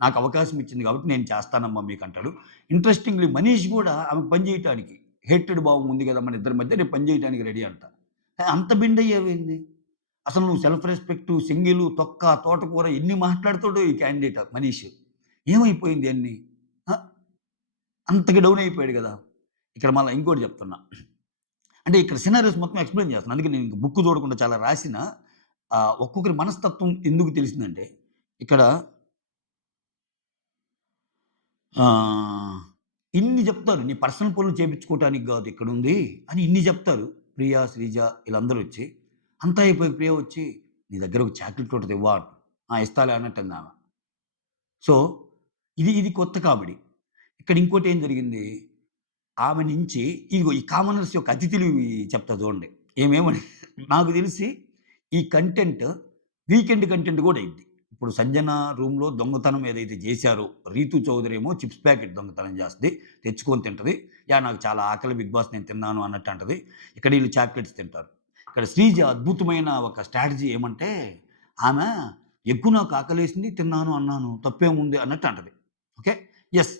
నాకు అవకాశం ఇచ్చింది గాబట్టి నేను చేస్తానమ్మా మీకంటాడు. ఇంట్రెస్టింగ్‌లీ మనీష్ గూడా ఆమెకు పని జేయటానికి హేటెడ్ భావం ఉంది గదా! మన ఇద్దరి మధ్య నేను పని జేయటానికి రెడీ అంట. అంత బెండ్ అయ్యావేంది? అసలు నువ్వు సెల్ఫ్ రెస్పెక్టు, సింగిలు, తొక్క, తోటకూర ఎన్ని మాట్లాడుతాడో ఈ క్యాండిడేట్ మనీష్. ఏమైపోయింది అన్నీ? ఆ! అంతగా డౌన్ అయిపోయాడు గదా! ఇక్కడ మళ్ళా ఇంకోటి చెప్తున్నా. అంటే ఇక్కడ సినారియోస్ మొత్తం ఎక్స్‌ప్లెయిన్ చేస్తున్నా. అందుకే నేను ఇంక బుక్ చూడకుండా చాలా రాసిన ఒక్కొక్కరి మనస్తత్వం ఎందుకు తెలిసిందంటే, ఇక్కడ ఆహ్, ఇన్ని చెప్తారు. నీ పర్సనల్ పనులు చేపించుకోవటానికి గాదు ఇక్కడుంది అని ఇన్ని చెప్తారు. ప్రియ, శ్రీజ ఈళ్ళందరొచ్చి. అంతా అయిపోయి ప్రియ వచ్చి, "నీ దగ్గర ఒక చాక్లెట్ ఉంటది ఇవ్వా" అంట. "ఆ! ఇస్తాలే" అన్నట్టందామె. సో, ఇది కొత్త కామెడీ. ఇక్కడ ఇంకోటేం జరిగింది, ఆమె నుంచి ఇగో ఈ కామనర్స్ యొక్క అతి తెలివి చెప్తా చూడండి. ఏమేమని నాకు తెలిసి ఈ కంటెంట్ వీకెండ్ కంటెంట్ గూడా అయ్యిద్ది. ఇప్పుడు 'సంజన' రూమ్‌లో దొంగతనం ఏదైతే జేశారో, 'రీతు చౌదరి' ఏమో చిప్స్ ప్యాకెట్ దొంగతనం జేస్తది. తెచ్చుకొని తింటది. యాహ్! నాకు చాలా ఆకలి బిగ్ బాస్ నేను తిన్నాను అన్నట్టు అంటది. ఇక్కడ ఈళ్ళు చాక్లెట్స్ తింటారు. ఇక్కడ శ్రీజ అద్భుతమైన ఒక స్ట్రాటజీ ఏమంటే, ఆమె "ఎగ్గు నాకు ఆకలేసింది తిన్నాను అన్నాను. తప్పేముంది" అన్నట్టు అంటది. ఓకే. యెస్.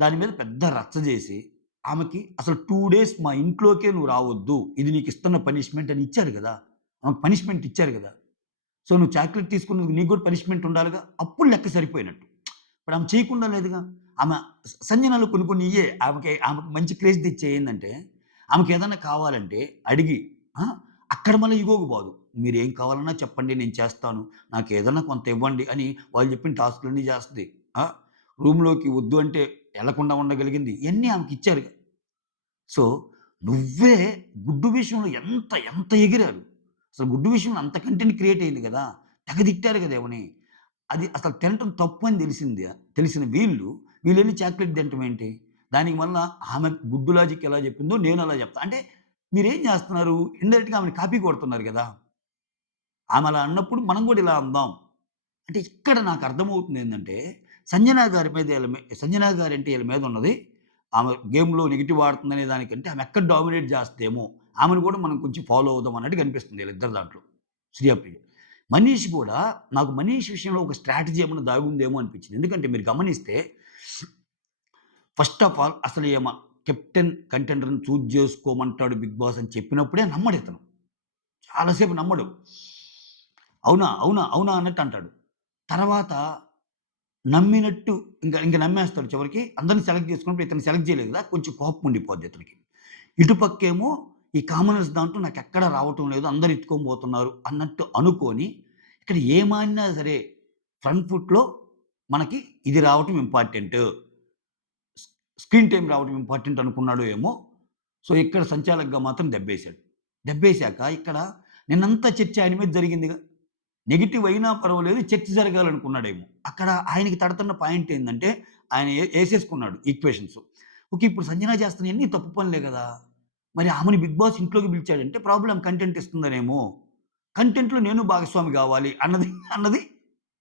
దాని మీద పెద్ద రచ్చ జేసి, ఆమెకి అసలు 2 డేస్ మా ఇంట్లోకే నువ్వు రావొద్దు. ఇది నీకిస్తున్న పనిష్మెంట్ అని ఇచ్చారు గదా! ఆమెకు పనిష్మెంట్ ఇచ్చారు గదా! సో, నువ్వు చాక్లేట్ తీసుకున్నందుకు నీకు గూడా పనిష్మెంట్ ఉండాలిగా. అప్పుడు లెక్క సరిపోయినట్టు. ఇప్పుడు ఆమె చేయకుండా లేదుగా. ఆమె సంజనలో కొన్ని కొన్ని ఇయ్యే. ఆమెకి మంచి క్రేజ్ తెచ్చేయి ఏందంటే, ఆమెకేదన్నా కావాలంటే అడిగి ఆ! అక్కడ మళ్ళీ ఇగోకి పోదు. మీరేం కావాలన్నా చెప్పండి నేను చేస్తాను. నాకేదన్నా కొంత ఇవ్వండి అని వాళ్ళు చెప్పిన టాస్క్‌లన్నీ చేస్తది. ఆ! రూమ్‌లోకి వద్దు అంటే ఎళ్ళకుండా ఉండగలిగింది. ఇయన్నీ ఆమెకిచ్చారుగా. సో, నువ్వే గుడ్డు విషయంలో ఎంత ఎంత ఎగిరారు. అసలు గుడ్డు విషయంలో అంత కంటెంట్ క్రియేట్ అయింది గదా! తెగ తిట్టారు గదా! ఏమని. అది అసలు తినటం తప్పు అని తెలిసిన వీళ్ళెళ్లి చాక్లేట్ తినటం ఏంటి? దానికి మళ్ళా ఆమె గుడ్డు లాజిక్ ఎలా చెప్పిందో నేను అలా చెప్తా. అంటే మీరేం చేస్తున్నారు? ఇండైరెక్ట్‌గా ఆమెని కాపీ కొడుతున్నారు గదా! ఆమె అలా అన్నప్పుడు మనం గూడా ఇలా అందాం. అంటే ఇక్కడ నాకు అర్థమవుతుందేందంటే, సంజన గారంటే ఈళ్ళ మీద ఉన్నది ఆమె గేమ్‌లో నెగెటివ్ ఆడుతుందనే దానికంటే ఆమె ఎక్కడ డామినేట్ చేస్తదేమో, ఆమెను కూడా మనం కొంచెం ఫాలో అవుదాం అన్నట్టుగా అనిపిస్తుంది ఈళ్ళిద్దరి దాంట్లో. శ్రియ, ప్రియ. మనీష్ కూడా నాకు మనీష్ విషయంలో ఒక స్ట్రాటజీ ఏమన్నా దాగుందేమో అనిపించింది. ఎందుకంటే మీరు గమనిస్తే ఫస్ట్ ఆఫ్ ఆల్ అసలు కెప్టెన్ కంటెండర్‌ని చూజ్ చేసుకోమంటాడు బిగ్ బాస్ అని చెప్పినప్పుడే నమ్మడితను. చాలా సేపు నమ్మడు. అవునా? అవునా? అవునా? అన్నట్టు అంటాడు. తర్వాత నమ్మినట్టు ఇంక నమ్మేస్తాడు చివరికి. అందరిని సెలెక్ట్ చేసుకున్నప్పుడు ఇతన్ని సెలెక్ట్ చేయలేదు కదా! కొంచెం కోపం ఉండిపోద్ది ఇతనికి. ఇటుపక్కేమో ఈ కామనర్స్ దాంట్లో నాకెక్కడ రావటం లేదు. అందరూ ఎత్తుకొని పోతున్నారు అన్నట్టు అనుకోని, ఇక్కడ ఏమానినా సరే ఫ్రంట్ ఫుట్‌లో మనకి ఇది రావటం ఇంపార్టెంటు. స్క్రీన్ టైమ్ రావడం ఇంపార్టెంట్ అనుకున్నాడో ఏమో! సో, ఇక్కడ సంచాలకుగా మాత్రం దెబ్బేసాడు. దెబ్బేసాక ఇక్కడ నిన్నంతా చర్చ ఆయన మీద జరిగిందిగా. నెగెటివ్ అయినా పర్వాలేదు చర్చ జరగాలనుకున్నాడేమో. అక్కడ ఆయనకి తడతన్న పాయింట్ ఏందంటే, ఆయన ఏసేసుకున్నాడు ఈక్వేషన్స్. ఓకే. ఇప్పుడు సంజన చేస్తున్నయన్నీ తప్పు పనులే గదా! మరి ఆమెని బిగ్ బాస్ ఇంట్లోకి పిలిచాడంటే ప్రాబ్లమ్ కంటెంట్ ఇస్తుందనేమో. కంటెంట్‌లో నేను భాగస్వామి గావాలి అన్నది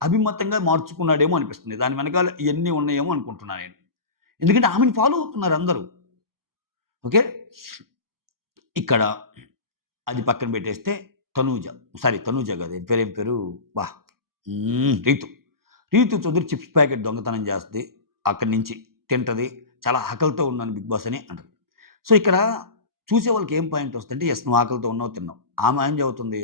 అభిమతంగా మార్చుకున్నాడేమో అనిపిస్తుంది. దాని వెనకాల ఇయన్నీ ఉన్నాయేమో అనుకుంటున్నా నేను. ఎందుకంటే ఆమెని ఫాలో అవుతున్నారు అందరూ. ఓకే. ఇక్కడ అది పక్కన పెట్టేస్తే తనూజ. సారీ తనూజ కాదు. ఈమె పేరేం పేరు? అబ్బా! రీతు. రీతు చౌదరి చిప్స్ ప్యాకెట్ దొంగతనం చేస్తది. అక్కడి నుంచి తింటది. చాలా ఆకలితో ఉన్నాను బిగ్ బాస్ అని అంటది. సో, ఇక్కడ చూసేవాళ్ళకి ఏం పాయింట్ వస్తదంటే, యెస్ నువ్వు ఆకలితో ఉన్నావు తిన్నావు. ఆమె ఏం చెబుతుంది?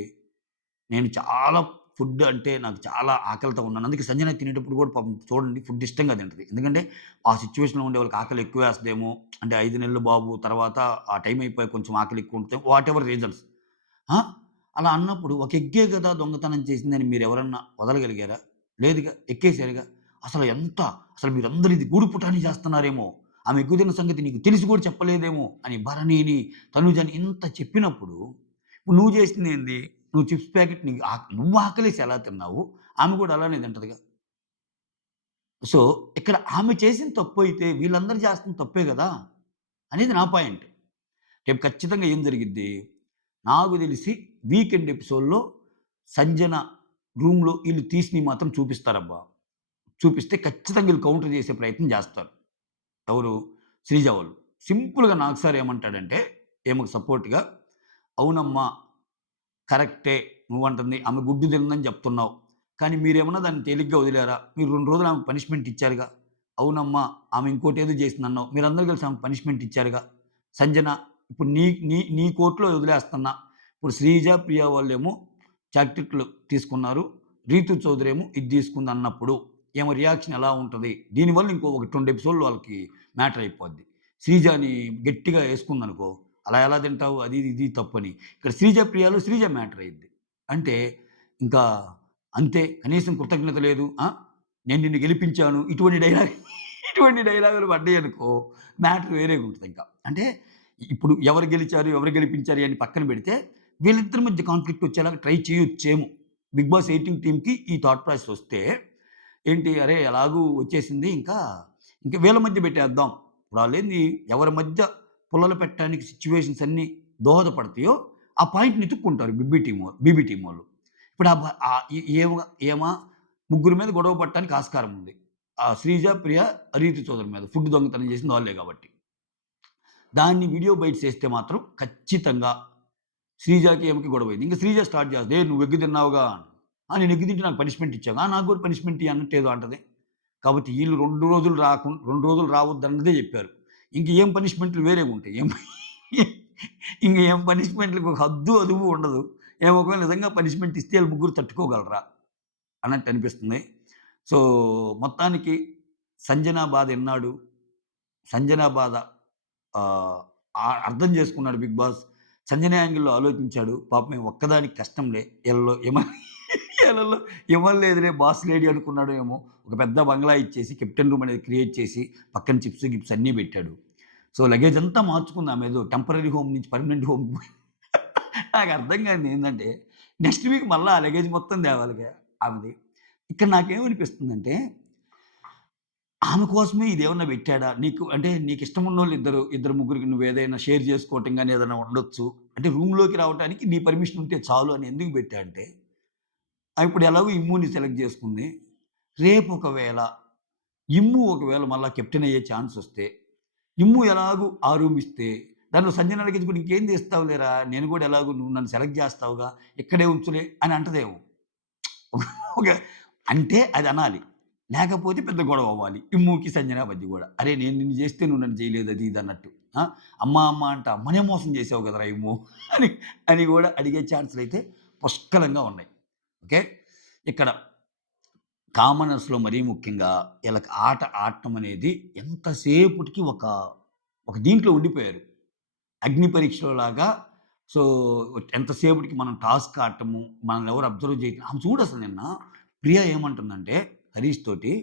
నేను చాలా ఫుడ్ అంటే నాకు చాలా ఆకలితో ఉన్నాను. అందుకే సంజన తినేటప్పుడు కూడా పాపం చూడండి ఫుడ్ ఇష్టంగా తింటది. ఎందుకంటే ఆ సిట్యుయేషన్‌లో ఉండే వాళ్ళకి ఆకలి ఎక్కువేస్తదేమో, అంటే 5 నెలలు బాబు తర్వాత ఆ టైం అయిపోయాక కొంచెం ఆకలి ఎక్కువ ఉంటే వాటెవర్ రీజన్స్. ఆ! అలా అన్నప్పుడు ఒక ఎగ్గే గదా దొంగతనం చేసిందని మీరెవరన్నా వదలగలిగారా? లేదుగా. ఎక్కేసారుగా. అసలు మీరందరూ ఇది గూడు పుటాని చేస్తున్నారేమో! ఆమె ఎగ్గు తిన్న సంగతి నీకు తెలిసి కూడా చెప్పలేదేమో అని భరణిని, తనుజని ఇంత చెప్పినప్పుడు, ఇప్పుడు నువ్వు చేసిందేంది? నువ్వు చిప్స్ ప్యాకెట్ నువ్వు ఆకలేసి ఎలా తిన్నావు? ఆమె కూడా అలానే తింటదిగా. సో, ఇక్కడ ఆమె చేసిన తప్పయితే వీళ్ళందరూ చేస్తున్న తప్పే గదా! అనేది నా పాయింట్. రేపు ఖచ్చితంగా ఏం జరిగిద్ది? నాకు తెలిసి వీకెండ్ ఎపిసోడ్‌లో సంజన రూమ్‌లో ఈళ్ళు తీసినయి మాత్రం చూపిస్తారబ్బా! చూపిస్తే ఖచ్చితంగా వీళ్ళు కౌంటర్ చేసే ప్రయత్నం చేస్తారు. ఎవరు? శ్రీజ వాళ్ళు. సింపుల్‌గా నాకు సార్ ఏమంటాడంటే, ఈమెకు సపోర్ట్‌గా అవునమ్మా! కరెక్టే నువ్వంటుంది. ఆమె గుడ్డు తినదని చెప్తున్నావు. కానీ మీరేమన్నా దాన్ని తేలిగ్గా వదిలారా? మీరు 2 రోజులు ఆమెకు పనిష్మెంట్ ఇచ్చారుగా. అవునమ్మా! ఆమె ఇంకోటేదో చేసిందన్నావు. మీరందరూ కలిసి ఆమెకు పనిష్మెంట్ ఇచ్చారుగా. సంజన ఇప్పుడు నీ నీ నీ కోర్ట్‌లో వదిలేస్తున్నా. ఇప్పుడు శ్రీజ, ప్రియ వాళ్ళేమో చాక్లెట్‌లు తీసుకున్నారు. రీతు చౌదరి ఏమో ఇది తీసుకుందన్నప్పుడు ఈమె రియాక్షన్ ఎలా ఉంటది? దీనివల్ల ఇంకో ఒకటి 2 ఎపిసోడ్‌లు వాళ్ళకి మ్యాటర్ అయిపోద్ది. శ్రీజని గట్టిగా యేసుకుందనుకో, అలా ఎలా తింటావు? అది ఇది తప్పని. ఇక్కడ శ్రీజ, ప్రియాలో శ్రీజ మ్యాటర్ అయ్యిద్ది. అంటే ఇంకా అంతే కనీసం కృతజ్ఞత లేదు. నేను నిన్ను గెలిపించాను. ఇటువంటి డైలాగులు పడ్డాయనుకో మ్యాటర్ వేరేగుంటదింకా. అంటే ఇప్పుడు ఎవరు గెలిచారు, ఎవరు గెలిపించారు అని పక్కన పెడితే వీళ్ళిద్దరి మధ్య కాన్ఫ్లిక్ట్ వచ్చేలాగా ట్రై చేయొచ్చేమో. 'బిగ్ బాస్ 18' టీమ్‌కి ఈ థాట్ ప్రాసెస్ వస్తే ఏంటి అరే! ఎలాగూ వచ్చేసింది ఇంక వీళ్ళ మధ్య పెట్టేద్దాం. ఇప్పుడు ఆళ్ళేంది ఎవరి మధ్య పుల్లలు పెట్టడానికి సిట్యుయేషన్స్ అన్నీ దోహదపడతాయో ఆ పాయింట్‌ని ఎతుక్కుంటారు బీబీ టీమోళ్ళు. ఇప్పుడు ఆ బ ఆహ్, ఈ ఈమ ఈమ ముగ్గురి మీద గొడవ పడటానికి ఆస్కారం ఉంది. శ్రీజ, ప్రియ, రీతు చౌదరి మీద ఫుడ్ దొంగతనం చేసింది వాళ్ళే కాబట్టి. దాన్ని వీడియో బైట్స్ ఏస్తే మాత్రం ఖచ్చితంగా శ్రీజకి, ఈమెకి గొడవైంది. ఇంక శ్రీజ స్టార్ట్ చేస్తది. "ఏయ్! నువ్వు ఎగ్ తిన్నావుగా" నేను ఎగ్ తింటే నాకు పనిష్మెంట్ ఇచ్చావుగా. నాకు కూడా పనిష్మెంట్ ఇయ్యి అన్నట్టు ఏదో అంటది. కాబట్టి ఈళ్ళు 2 రోజులు రావద్దన్నదే చెప్పారు. ఇంక ఏం పనిష్మెంట్‌లు వేరేగుంటాయి. ఇంక ఏం పనిష్మెంట్‌లకి ఒక హద్దు, అదుపు ఉండదు. ఒకవేళ నిజంగా పనిష్మెంట్ ఇస్తే ఈళ్ళు ముగ్గురు తట్టుకోగలరా అన్నట్టు అనిపిస్తుంది. సో, మొత్తానికి సంజన బాధ ఇన్నాడు. సంజన బాధ ఆహ్, అర్థం చేసుకున్నాడు బిగ్ బాస్. సంజన యాంగిల్‌లో ఆలోచించాడు. పాపం ఈమె ఒక్కదానికి కష్టంలే. ఈళ్ళలో ఈళ్ళలో ఎవరు లేదులే బాస్ లేడీ అనుకున్నాడో ఏమో! ఒక పెద్ద బంగ్లా ఇచ్చేసి కెప్టెన్ రూమ్ అనేది క్రియేట్ చేసి పక్కన చిప్స్, గిప్స్ అన్నీ పెట్టాడు. సో, లగేజ్ అంతా మార్చుకుంది ఆమేదో టెంపరరీ హోమ్ నుంచి పర్మనెంట్ హోమ్‌కి నాకు అర్థం కానిది ఏందంటే నెక్స్ట్ వీక్ మళ్ళా ఆ లగేజ్ మొత్తం తేవాలిగా ఆమెది. ఇక్కడ నాకేమనిపిస్తుందంటే ఆమె కోసమే ఇదేమన్నా పెట్టాడా? నీకు అంటే నీకిష్టమున్నోళ్ళు ఇద్దరు ముగ్గురికి నువ్వేదైనా షేర్ చేసుకోవటం గాని ఏదైనా ఉండొచ్చు. అంటే రూమ్‌లోకి రావటానికి నీ పర్మిషన్ ఉంటే చాలు అని ఎందుకు పెట్టా అంటే, ఇప్పుడు ఎలాగో ఇమ్ముని సెలెక్ట్ చేసుకుంది. రేపు ఒకవేళ మళ్ళా కెప్టెన్ అయ్యే ఛాన్స్ వస్తే, ఇమ్ము ఎలాగో ఆ రూమ్ ఇస్తే, దాంట్లో సంజన అడిగించుకొని ఇంకేం తీస్తావులేరా? నేను కూడా ఎలాగో నువ్వు నన్ను సెలెక్ట్ చేస్తావుగా, ఇక్కడే ఉంచులే అని అంటదేమో. ఒక అంటే అది అనాలి. లేకపోతే పెద్ద గొడవ అవ్వాలి. ఇమ్ముకి, సంజన మధ్య గూడా. అరే! నేను నిన్ను జేస్తే నువ్వు నన్ను చేయలేదు అది ఇది అన్నట్టు. ఆ! అమ్మ అంట అమ్మనే మోసం చేసావు కదరా ఇమ్ము అని అని గూడా అడిగే ఛాన్సులయితే పుష్కలంగా ఉన్నాయి. ఓకే. ఇక్కడ కామనర్స్‌లో మరీ ముఖ్యంగా ఈళ్ళకి ఆట ఆడటం అనేది ఎంతసేపటికి ఒక దీంట్లో ఉండిపోయారు. అగ్ని పరీక్షలోలాగా సో, ఎంతసేపటికి మనం టాస్క్ ఆడటము, మనల్ని ఎవరు అబ్జర్వ్ చేయట్లే. ఆమె చూడసలు నిన్న ప్రియ ఏమంటుందంటే హరీష్ తోటి,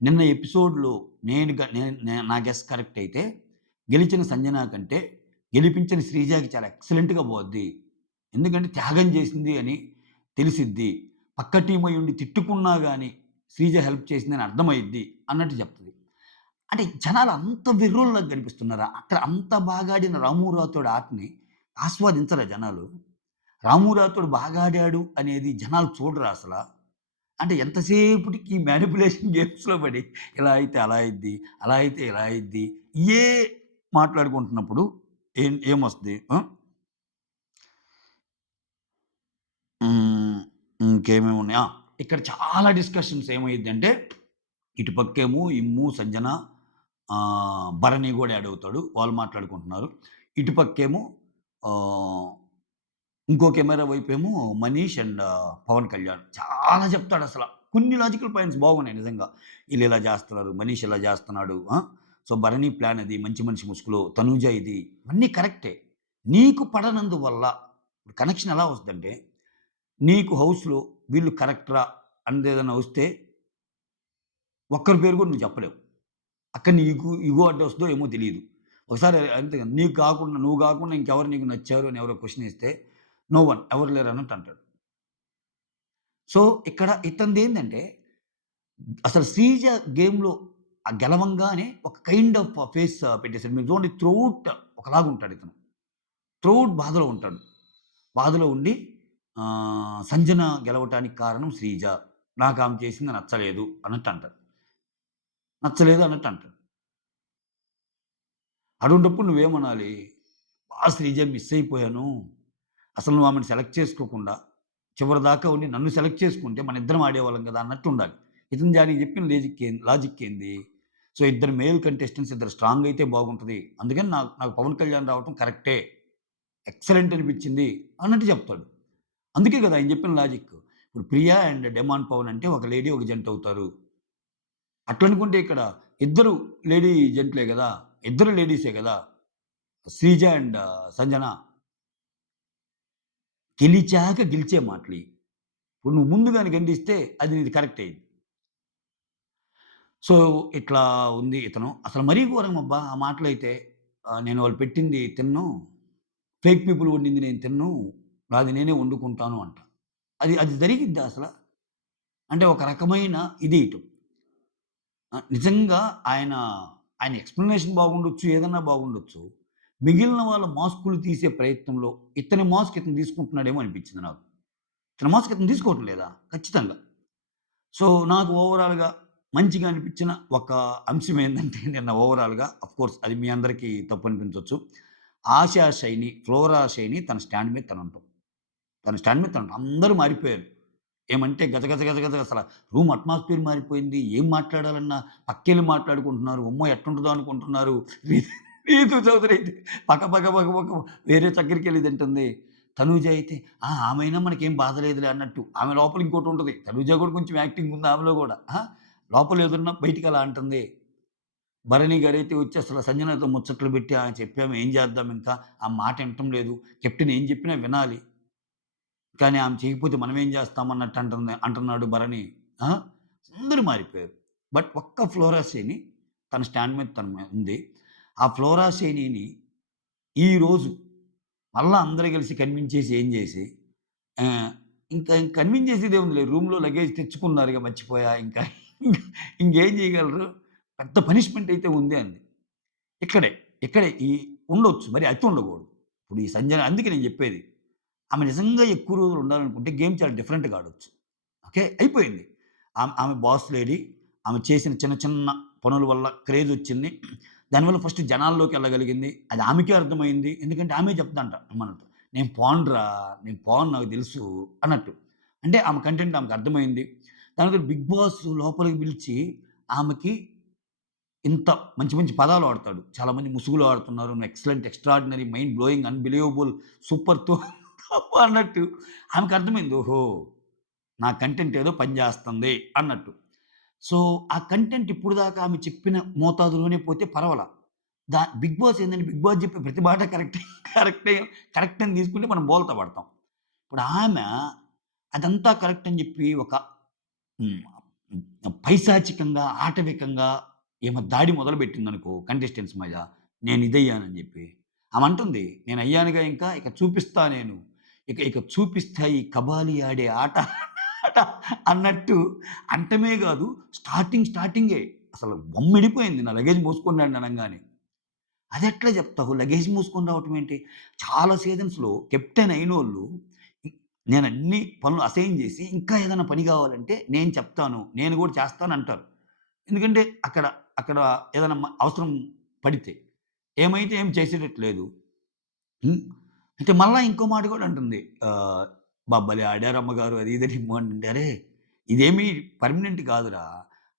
"నిన్న ఎపిసోడ్‌లో నేను గ నే నే నా గెస్ కరెక్ట్ అయితే, గెలిచిన సంజన కంటే గెలిపించిన శ్రీజకి చాలా ఎక్సలెంట్‌గా పోద్ది. ఎందుకంటే త్యాగం చేసింది అని తెలిసిద్ది. పక్క టీమ్ అయ్యుండి తిట్టుకున్నా గాని శ్రీజ హెల్ప్ చేసిందని అర్థమైద్ది" అన్నట్టు చెప్తది. అంటే జనాలు అంత వెర్రోల్లాగా కనిపిస్తున్నారా? అక్కడ అంత బాగా ఆడిన రాము రాథోడ్ ఆటని ఆస్వాదించరా జనాలు? రాము రాథోడ్ బాగా ఆడాడు అనేది జనాలు చూడరా అసల? అంటే ఎంతసేపటికి మానిప్యులేషన్ గేమ్స్‌లో పడి ఇలా అయితే అలా అయిద్ది, అలా అయితే ఇలా అయిద్ది. ఇయ్యే మాట్లాడుకుంటున్నప్పుడు ఏమొస్తది? హ్మ్. ఇంకేమేమి ఉన్నాయి? ఇక్కడ చాలా డిస్కషన్స్ ఏమైద్దంటే ఇటు పక్కేమో ఇమ్ము, సంజన భరణి గూడా యాడ్ అవుతాడు. వాళ్ళు మాట్లాడుకుంటున్నారు. ఇటు పక్కేమో ఆహ్, ఇంకో కెమెరా వైపేమో మనీష్ అండ్ పవన్ కళ్యాణ్. చాలా చెప్తాడసల. కొన్ని లాజికల్ పాయింట్స్ బాగున్నాయి నిజంగా. ఈళ్ళిలా జేస్తున్నారు. మనీష్ ఇలా జేస్తున్నాడు. సో, భరణి ప్లాన్ అది. మంచి మనిషి ముసుగులో. తనూజ ఇది. ఇవన్నీ కరెక్టే. నీకు పడనందువల్ల కనెక్షన్ ఎలా వస్తదంటే, నీకు హౌస్‌లో వీళ్ళు కరెక్టరా అనేదేదైనా వస్తే ఒక్కరి పేరు గూడా నువ్వు చెప్పలేవు. అక్కడ నీకు ఇగో అడ్డొస్తదో ఏమో తెలీదు. ఒకసారి అంతే కదా! నువ్వు గాకుండా ఇంకెవరు నీకు నచ్చారు అని ఎవరో క్వెషన్ ఏస్తే, నో వన్ ఎవరు లేరు అన్నట్టు అంటాడు. సో, ఇక్కడ ఇతనిదేందంటే అసలు శ్రీజ గేమ్‌లో గెలవంగానే ఒక కైండ్ ఆఫ్ ఫేస్ పెట్టేసాడు. మీరు చూడండి త్రూఅవుట్ ఒకలాగుంటాడు ఇతను. త్రూఅవుట్ బాధలో ఉంటాడు. బాధలో ఉండి సంజన గెలవటానికి కారణం శ్రీజ. నాకామె చేసింది నచ్చలేదు అన్నట్టు అంటారు. నచ్చలేదు అన్నట్టు అంటాడు. అటువంటప్పుడు నువ్వేమనాలి? శ్రీజ మిస్ అయిపోయాను. అసలు నువ్వు ఆమెను సెలెక్ట్ చేసుకోకుండా, చివరిదాకా ఉండి నన్ను సెలెక్ట్ చేసుకుంటే మనిద్దరం ఆడేవాళ్ళం కదా! అన్నట్టు ఉండాలి. ఇతను దానికి చెప్పిన లాజిక్ ఏంది? సో, ఇద్దరు మేల్ కంటెస్టెంట్స్ ఇద్దరు స్ట్రాంగ్ అయితే బాగుంటది. అందుకని నాకు నాకు పవన్ కళ్యాణ్ రావటం కరెక్టే. ఎక్సలెంట్ అనిపించింది అన్నట్టు చెప్తాడు. అందుకే కదా ఆయన చెప్పిన లాజిక్. ఇప్పుడు 'ప్రియా' అండ్ 'డెమాన్ పవన్' అంటే ఒక లేడీ, ఒక జంట అవుతారు. అట్లనుకుంటే ఇక్కడ ఇద్దరు లేడీ జంటలే గదా! ఇద్దరు లేడీసే గదా! 'శ్రీజ' అండ్ 'సంజన' గెలిచాక గెలిచే మాటలియి. ఇప్పుడు నువ్వు ముందు గాని గండిస్తే అది నీది కరెక్ట్ అయ్యిద్ది. సో, ఇట్లా ఉంది ఇతను. అసలు మరీ ఘోరమబ్బా! ఆ మాటలైతే. నేను వాళ్ళు పెట్టింది తినను. ఫేక్ పీపుల్ వండింది నేను తినను. నాది నేనే వండుకుంటాను అంట. అది అది జరిగిద్దా అసల? అంటే ఒక రకమైన ఇది ఇటు. నిజంగా ఆయన, ఆయన ఎక్స్‌ప్లనేషన్ బాగుండొచ్చు. ఏదన్నా బాగుండొచ్చు. మిగిలిన వాళ్ళ మాస్కులు తీసే ప్రయత్నంలో ఇతని మాస్క్ ఇతను తీసుకుంటున్నాడేమో అనిపించింది నాకు. ఇతని మాస్క్ ఇతను తీసుకోవట్లేదా? ఖచ్చితంగా. సో, నాకు ఓవరాల్‌గా మంచిగా అనిపించిన ఒక అంశం ఏందంటే నిన్న ఓవరాల్‌గా ఆఫ్‌కోర్స్ అది మీ అందరికీ తప్పు అనిపించొచ్చు. ఆశా షైని, ఫ్లోరా షైని తన స్టాండ్ మీద తనుంటం. తన స్టాండ్ మీద తను అందరూ మారిపోయారు. ఏమంటే గజ గజ గజ గజ అసల రూమ్ అట్మాస్ఫియర్ మారిపోయింది. ఏం మాట్లాడాలన్నా పక్కెళ్ళి మాట్లాడుకుంటున్నారు. అమ్మో! ఎట్టుంటదో అనుకుంటున్నారు. రీ రీతు చౌదరి అయితే పక పక పక పక వేరే దగ్గరికెళ్ళి తింటుంది. తనూజ అయితే ఆమైనా మనకేం బాధ లేదులే అన్నట్టు. ఆమె లోపల ఇంకోటుంటది. తనూజ కూడా కొంచెం యాక్టింగ్ ఉంది ఆమెలో గూడా. లోపల ఏదున్నా బయటికి అలా అంటుంది. భరణి గారైతే వచ్చి అసలు సంజనతో ముచ్చట్లు పెట్టి చెప్పాము ఏం చేద్దాం ఇంకా? ఆ మాట ఇనటం లేదు. కెప్టెన్ ఏం చెప్పినా వినాలి. కానీ ఆమె చేయకపోతే మనమేం జేస్తాం అన్నట్టు అంటున్నాడు భరణి. ఆ! అందరూ మారిపోయారు. బట్ ఒక్క ఫ్లోరా సేని తన స్టాండ్ మీద తను ఉంది. ఆ ఫ్లోరా సేనిని ఈరోజు మళ్ళా అందరూ కలిసి కన్విన్స్ చేసి ఏం జేసి ఆహ్, ఇంకా కన్విన్స్ చేసేదేముందిలే రూమ్‌లో లగేజ్ తెచ్చుకున్నారుగా మర్చిపోయా ఇంకా ఇంకేం జేయగలరు? పెద్ద పనిష్మెంట్ అయితే ఉంది అంది. ఇక్కడే, ఇక్కడే ఉండొచ్చు. మరి అతి ఉండకూడదు. ఇప్పుడు ఈ సంజన అందుకే నేను జెప్పేది. ఆమె నిజంగా ఎక్కువ రోజులు ఉండాలనుకుంటే గేమ్ చాలా డిఫరెంట్‌గా ఆడొచ్చు. ఓకే. అయిపోయింది. ఆమె బాస్ లేడీ. ఆమె చేసిన చిన్న చిన్న పనుల వల్ల క్రేజొచ్చింది. దానివల్ల ఫస్ట్ జనాల్లోకెళ్ళగలిగింది. అది ఆమెకే అర్థమైంది. ఎందుకంటే ఆమె చెప్తంట మనతో. నేను పోను నాకు తెలుసు" అన్నట్టు. అంటే ఆమె కంటెంట్ ఆమెకు అర్థమైంది. దాని బిగ్ బాస్ లోపలికి పిలిచి ఆమెకి ఇంత మంచి మంచి పదాలు వాడతాడు. చాలామంది ముసుగులో ఆడుతున్నారు. నువ్వు excellent, extraordinary, mind blowing, unbelievable, super అన్నట్టు ఆమెకు అర్థమైంది. ఓహో! నా కంటెంట్ ఏదో పని చేస్తుంది అన్నట్టు. సో, ఆ కంటెంట్ ఇప్పటిదాకా ఆమె చెప్పిన మోతాదులోనే పోతే పర్వాలా. బిగ్ బాస్ ఏందంటే బిగ్ బాస్ చెప్పే ప్రతి మాట కరెక్టే కరెక్ట్ అని తీసుకుంటే మనం బోల్తా పడతాం. ఇప్పుడు ఆమె అదంతా కరెక్ట్ అని చెప్పి ఒక హ్మ్. పైశాచికంగా, ఆటవికంగా ఈమె దాడి మొదలుపెట్టిందనుకో కంటెస్టెంట్స్ మీద, నేనిదయ్యానని జెప్పి. ఆమంటుంది, "నేనయ్యానుగా ఇంకా, ఇక చూపిస్తా నేను. ఇక ఇక చూపిస్తా ఈ కబాలీ ఆడే ఆట" ఆట అన్నట్టు అంటమే గాదు, స్టార్టింగే అసలు బొమ్మిడిపోయింది నా లగేజ్ మోసుకొని రండి అనంగానే. అదెట్లా జెప్తావు? లగేజ్ మోసుకొని రావటం ఏంటి? చాలా సీజన్స్‌లో కెప్టెన్ అయినోళ్ళు ఇ నేనన్ని పనులు అసైన్ జేసి, ఇంకా ఏదైనా పని గావాలంటే నేను చెప్తాను. నేను గూడా చేస్తానంటారు. ఎందుకంటే అక్కడ, అక్కడ ఏదైనా అవసరం పడితే. ఏమైతే ఏం చేసేటట్టు లేదు. హ్మ్. అయితే మళ్ళా ఇంకో మాట గూడా అంటుంది. భలే ఆడారమ్మగారు అది ఇది అని అంటే, అరేయ్! ఇదేమి పర్మనెంట్ కాదురా.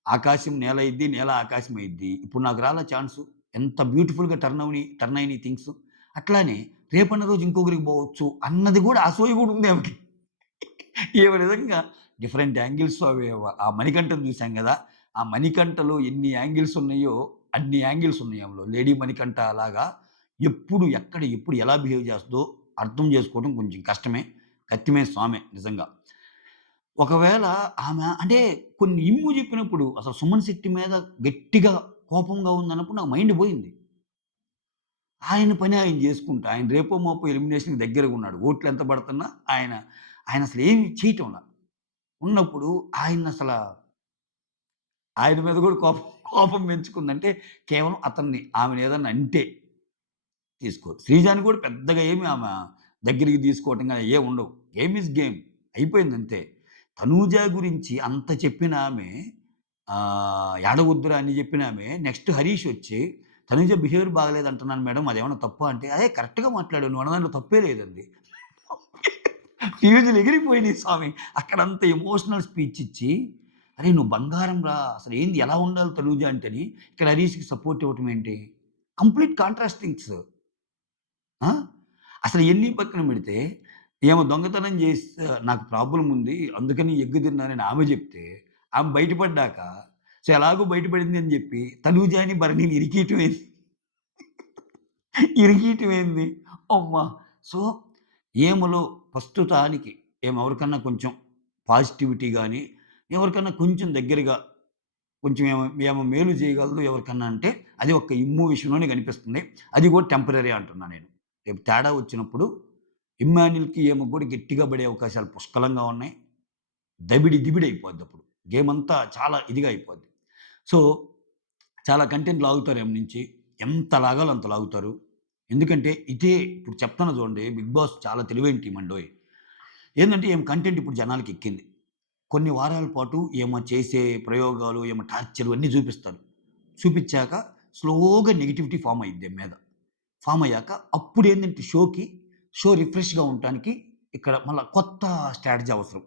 ఆకాశం నేల అయ్యిద్ది, నేల ఆకాశం అయ్యిద్ది. ఇప్పుడు నాకు రాలా ఛాన్సు. ఎంత బ్యూటిఫుల్‌గా టర్న్ అయినయి థింగ్స్. అట్లానే రేపన్న రోజు ఇంకొకరికి పోవచ్చు అన్నది గూడా ఆ సోయి గూడా ఉంది ఆమెకి. ఈమె నిజంగా డిఫరెంట్ యాంగిల్స్ అవి ఆ మణికంఠను చూసాం గదా! ఆ మణికంఠలో ఎన్ని యాంగిల్స్ ఉన్నాయో, అన్ని యాంగిల్స్ ఉన్నాయి ఆమెలో. లేడీ మణికంఠ అలాగా ఎప్పుడు, ఎక్కడ, ఎప్పుడు ఎలా బిహేవ్ చేస్తదో అర్థం చేసుకోవడం కొంచెం కష్టమే. కత్తిమీద సామే నిజంగా. ఒకవేళ ఆమె అంటే కొన్ని ఇమ్ము చెప్పినప్పుడు అసలు సుమన్ శెట్టి మీద గట్టిగా కోపంగా ఉందన్నప్పుడు నాకు మైండ్ పోయింది. ఆయన పని ఆయన జేసుకుంటా. ఆయన రేపో మాపో ఎలిమినేషన్‌కి దగ్గరగున్నాడు. ఓట్లెంత పడుతున్నా ఆయన, ఆయన అసలేమి చేయటంలా. ఉన్నప్పుడు ఆయన మీద గూడా కోపం పెంచుకుందంటే కేవలం ఆమెనేదన్నా అంటే తీసుకోదు. శ్రీజాని గూడా పెద్దగా ఏమి ఆమె దగ్గరికి తీసుకోవటం గాని ఏముండవు. Game is game. అయిపోయిందంతే. తనూజ గురించి అంత చెప్పిన ఆమె "ఏడవద్దురా" అని చెప్పిన ఆమె నెక్స్ట్ హరీష్ వచ్చి, "తనూజ బిహేవియర్ బాగాలేదంటున్నాను మేడం అదేమన్నా తప్పా?" అంటే, "అదే కరెక్ట్‌గా మాట్లాడావు. నువ్వు అన్న దాంట్లో తప్పే లేదంది." ఫ్యూజులు ఎగిరిపోయినాయి స్వామి. అక్కడంత ఎమోషనల్ స్పీచ్ ఇచ్చి, "అరేయ్! నువ్వు బంగారం రా! అసలేంది ఎలా ఉండాలి తనూజ" అంటేని, ఇక్కడ హరీష్‌కి సపోర్ట్ ఇవ్వటం ఏంటి? Complete contrast things. ఆ! అసలు ఇయన్నీ పక్కన పెడితే, ఈమె దొంగతనం చేస్తే నాకు ప్రాబ్లమ్ ఉంది. అందుకని ఎగ్ తిన్నానని ఆమె చెప్తే, ఆమె బయటపడ్డాక, సో, ఎలాగో బయటపడింది అని చెప్పి తనూజాని, భరణిని ఇరికియటం ఏంది? ఇరికియటం ఏంది? అమ్మా! సో, ఈమెలో ప్రస్తుతానికి ఈమె ఎవరికన్నా కొంచెం పాజిటివిటీ గాని, ఎవరికన్నా కొంచెం దగ్గరగా కొంచెం ఈమె మేలు చేయగలదు ఎవరికన్నా అంటే, అది ఒక్క ఇమ్ము విషయంలోనే కనిపిస్తుంది. అది కూడా టెంపరరీ అంటున్నా నేను. రేపు తేడా వచ్చినప్పుడు ఇమ్మాన్యుల్‌కి ఈమెకు కూడా గట్టిగా పడే అవకాశాలు పుష్కలంగా ఉన్నాయి. దబిడి దిబిడి అయిపోద్దప్పుడు. గేమంతా చాలా ఇదిగా అయిపోద్ది. సో, చాలా కంటెంట్ లాగుతారు ఈమె నుంచి. ఎంత లాగాలో అంత లాగుతారు. ఎందుకంటే ఇదే ఇప్పుడు చెప్తున్నా చూడండి 'బిగ్ బాస్' చాలా తెలివైన టీమండోయ్. ఏందంటే ఈమె కంటెంట్ ఇప్పుడు జనాలకెక్కింది. కొన్ని వారాల పాటు ఈమె చేసే ప్రయోగాలు, ఈమె టార్చర్ అన్నీ చూపిస్తారు. చూపిచ్చాక స్లోగా నెగటివిటీ ఫార్మ్ అయ్యిద్ది ఈమె మీద. ఫార్మ్ అయ్యాక అప్పుడేందంటే షో రిఫ్రెష్‌గా ఉండటానికి ఇక్కడ మళ్ళా కొత్త స్ట్రాటజీ అవసరం.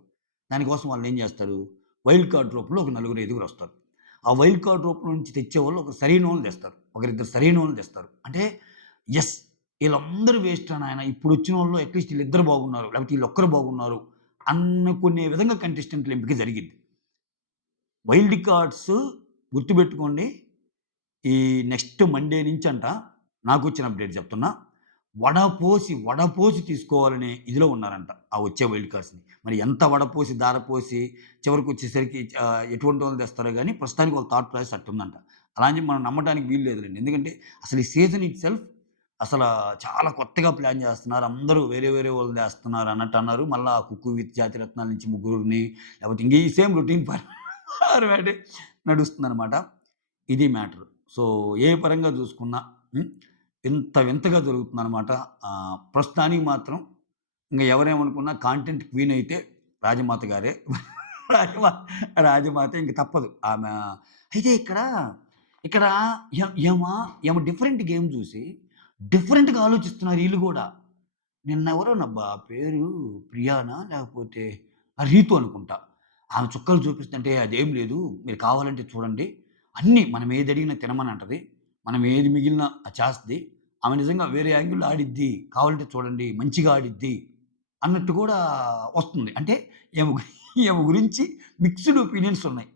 దానికోసం వాళ్ళేం జేస్తారు, వైల్డ్ కార్డ్ రూపంలో ఒక నలుగురు, ఐదుగురొస్తారు. ఆ వైల్డ్ కార్డ్ రూపంలో నుంచి తెచ్చేవాళ్ళు ఒక సరైనోళ్ళని తెస్తారు. ఒకరిద్దరు సరైనోళ్ళని తెస్తారు. అంటే యెస్! ఈళ్ళందరూ వేస్ట్‌రా నాయన ఇప్పుడొచ్చినోళ్ళు అట్‌లీస్ట్ ఈళ్ళిద్దరు బాగున్నారు. లేకపోతే ఈళ్ళొక్కరు బాగున్నారు. అనుకునే విధంగా కంటెస్టెంట్‌ల ఎంపిక జరిగిద్ది. వైల్డ్ కార్డ్స్ గుర్తుపెట్టుకోండి. ఈ నెక్స్ట్ మండే నుంచంట నాకొచ్చిన అప్‌డేట్ చెప్తున్నా. వడపోసి తీసుకోవాలనే ఇదిలో ఉన్నారంట. ఆ వచ్చే వైల్డ్ కార్డ్స్‌ని. మరి ఎంత వడపోసి, ధారపోసి చివరికొచ్చేసరికి ఎటువంటి వాళ్ళని తెస్తారో గాని ప్రస్తుతానికి వాళ్ళ థాట్ ప్రాసెస్ అట్టుందంట. అలా అని చెప్పి మనం నమ్మటానికి వీలు లేదులెండి. ఎందుకంటే అసలు ఈ సీజన్ ఇట్ సెల్ఫ్ అసల చాలా కొత్తగా ప్లాన్ చేస్తున్నారు. అందరూ వేరే వేరే వాళ్ళని తెస్తున్నారు అన్నట్టు అన్నారు. మళ్ళా 'కుక్కు విత్ జాతిరత్నాల' నుంచి ముగ్గురిని లేకపోతే ఇంక ఈ సేమ్ రొటీన్ ఫార్మాటే నడుస్తుందనమాట. ఇది మ్యాటర్. సో, ఏ పరంగా చూసుకున్నా హ్మ్. ఇంత వింతగా జరుగుతుందనమాట. ప్రస్తుతానికి మాత్రం ఇంగ ఎవరేమనుకున్నా కాంటెంట్ క్వీన్ అయితే రాజమాత గారే. రాజమా రాజమాత ఇంక తప్పదు. అయితే ఇక్కడ ఈమ డిఫరెంట్ గేమ్ చూసి డిఫరెంట్‌గా ఆలోచిస్తున్నారు ఈళ్ళు గూడా. నిన్నెవరోనబ్బా పేరు ప్రియానా? లేకపోతే రీతు అనుకుంటా. ఆమె చుక్కలు చూపిస్తుంటే అదేం లేదు. మీరు కావాలంటే చూడండి. అన్నీ మనం ఏదడిగినా తినమనంటది. మనం ఏది మిగిలినా అది చేస్తది. ఆమె నిజంగా వేరే యాంగిల్‌లో ఆడిద్ది. కావాలంటే చూడండి మంచిగా ఆడిద్ది. అన్నట్టు కూడా వస్తుంది. అంటే ఈమె ఈమె గురించి మిక్స్డ్ ఒపీనియన్స్ ఉన్నాయి.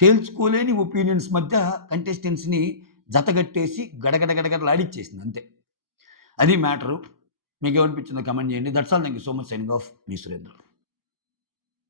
తేల్చుకోలేని ఒపీనియన్స్ మధ్య కంటెస్టెంట్స్‌ని జతగట్టేసి గడగడ గడగడలాడిచ్చేసింది అంతే. అది మ్యాటరు. మీకేమనిపించిందో కామెంట్ చేయండి. That's all. Thank you so much. Signing off. Me Surendra.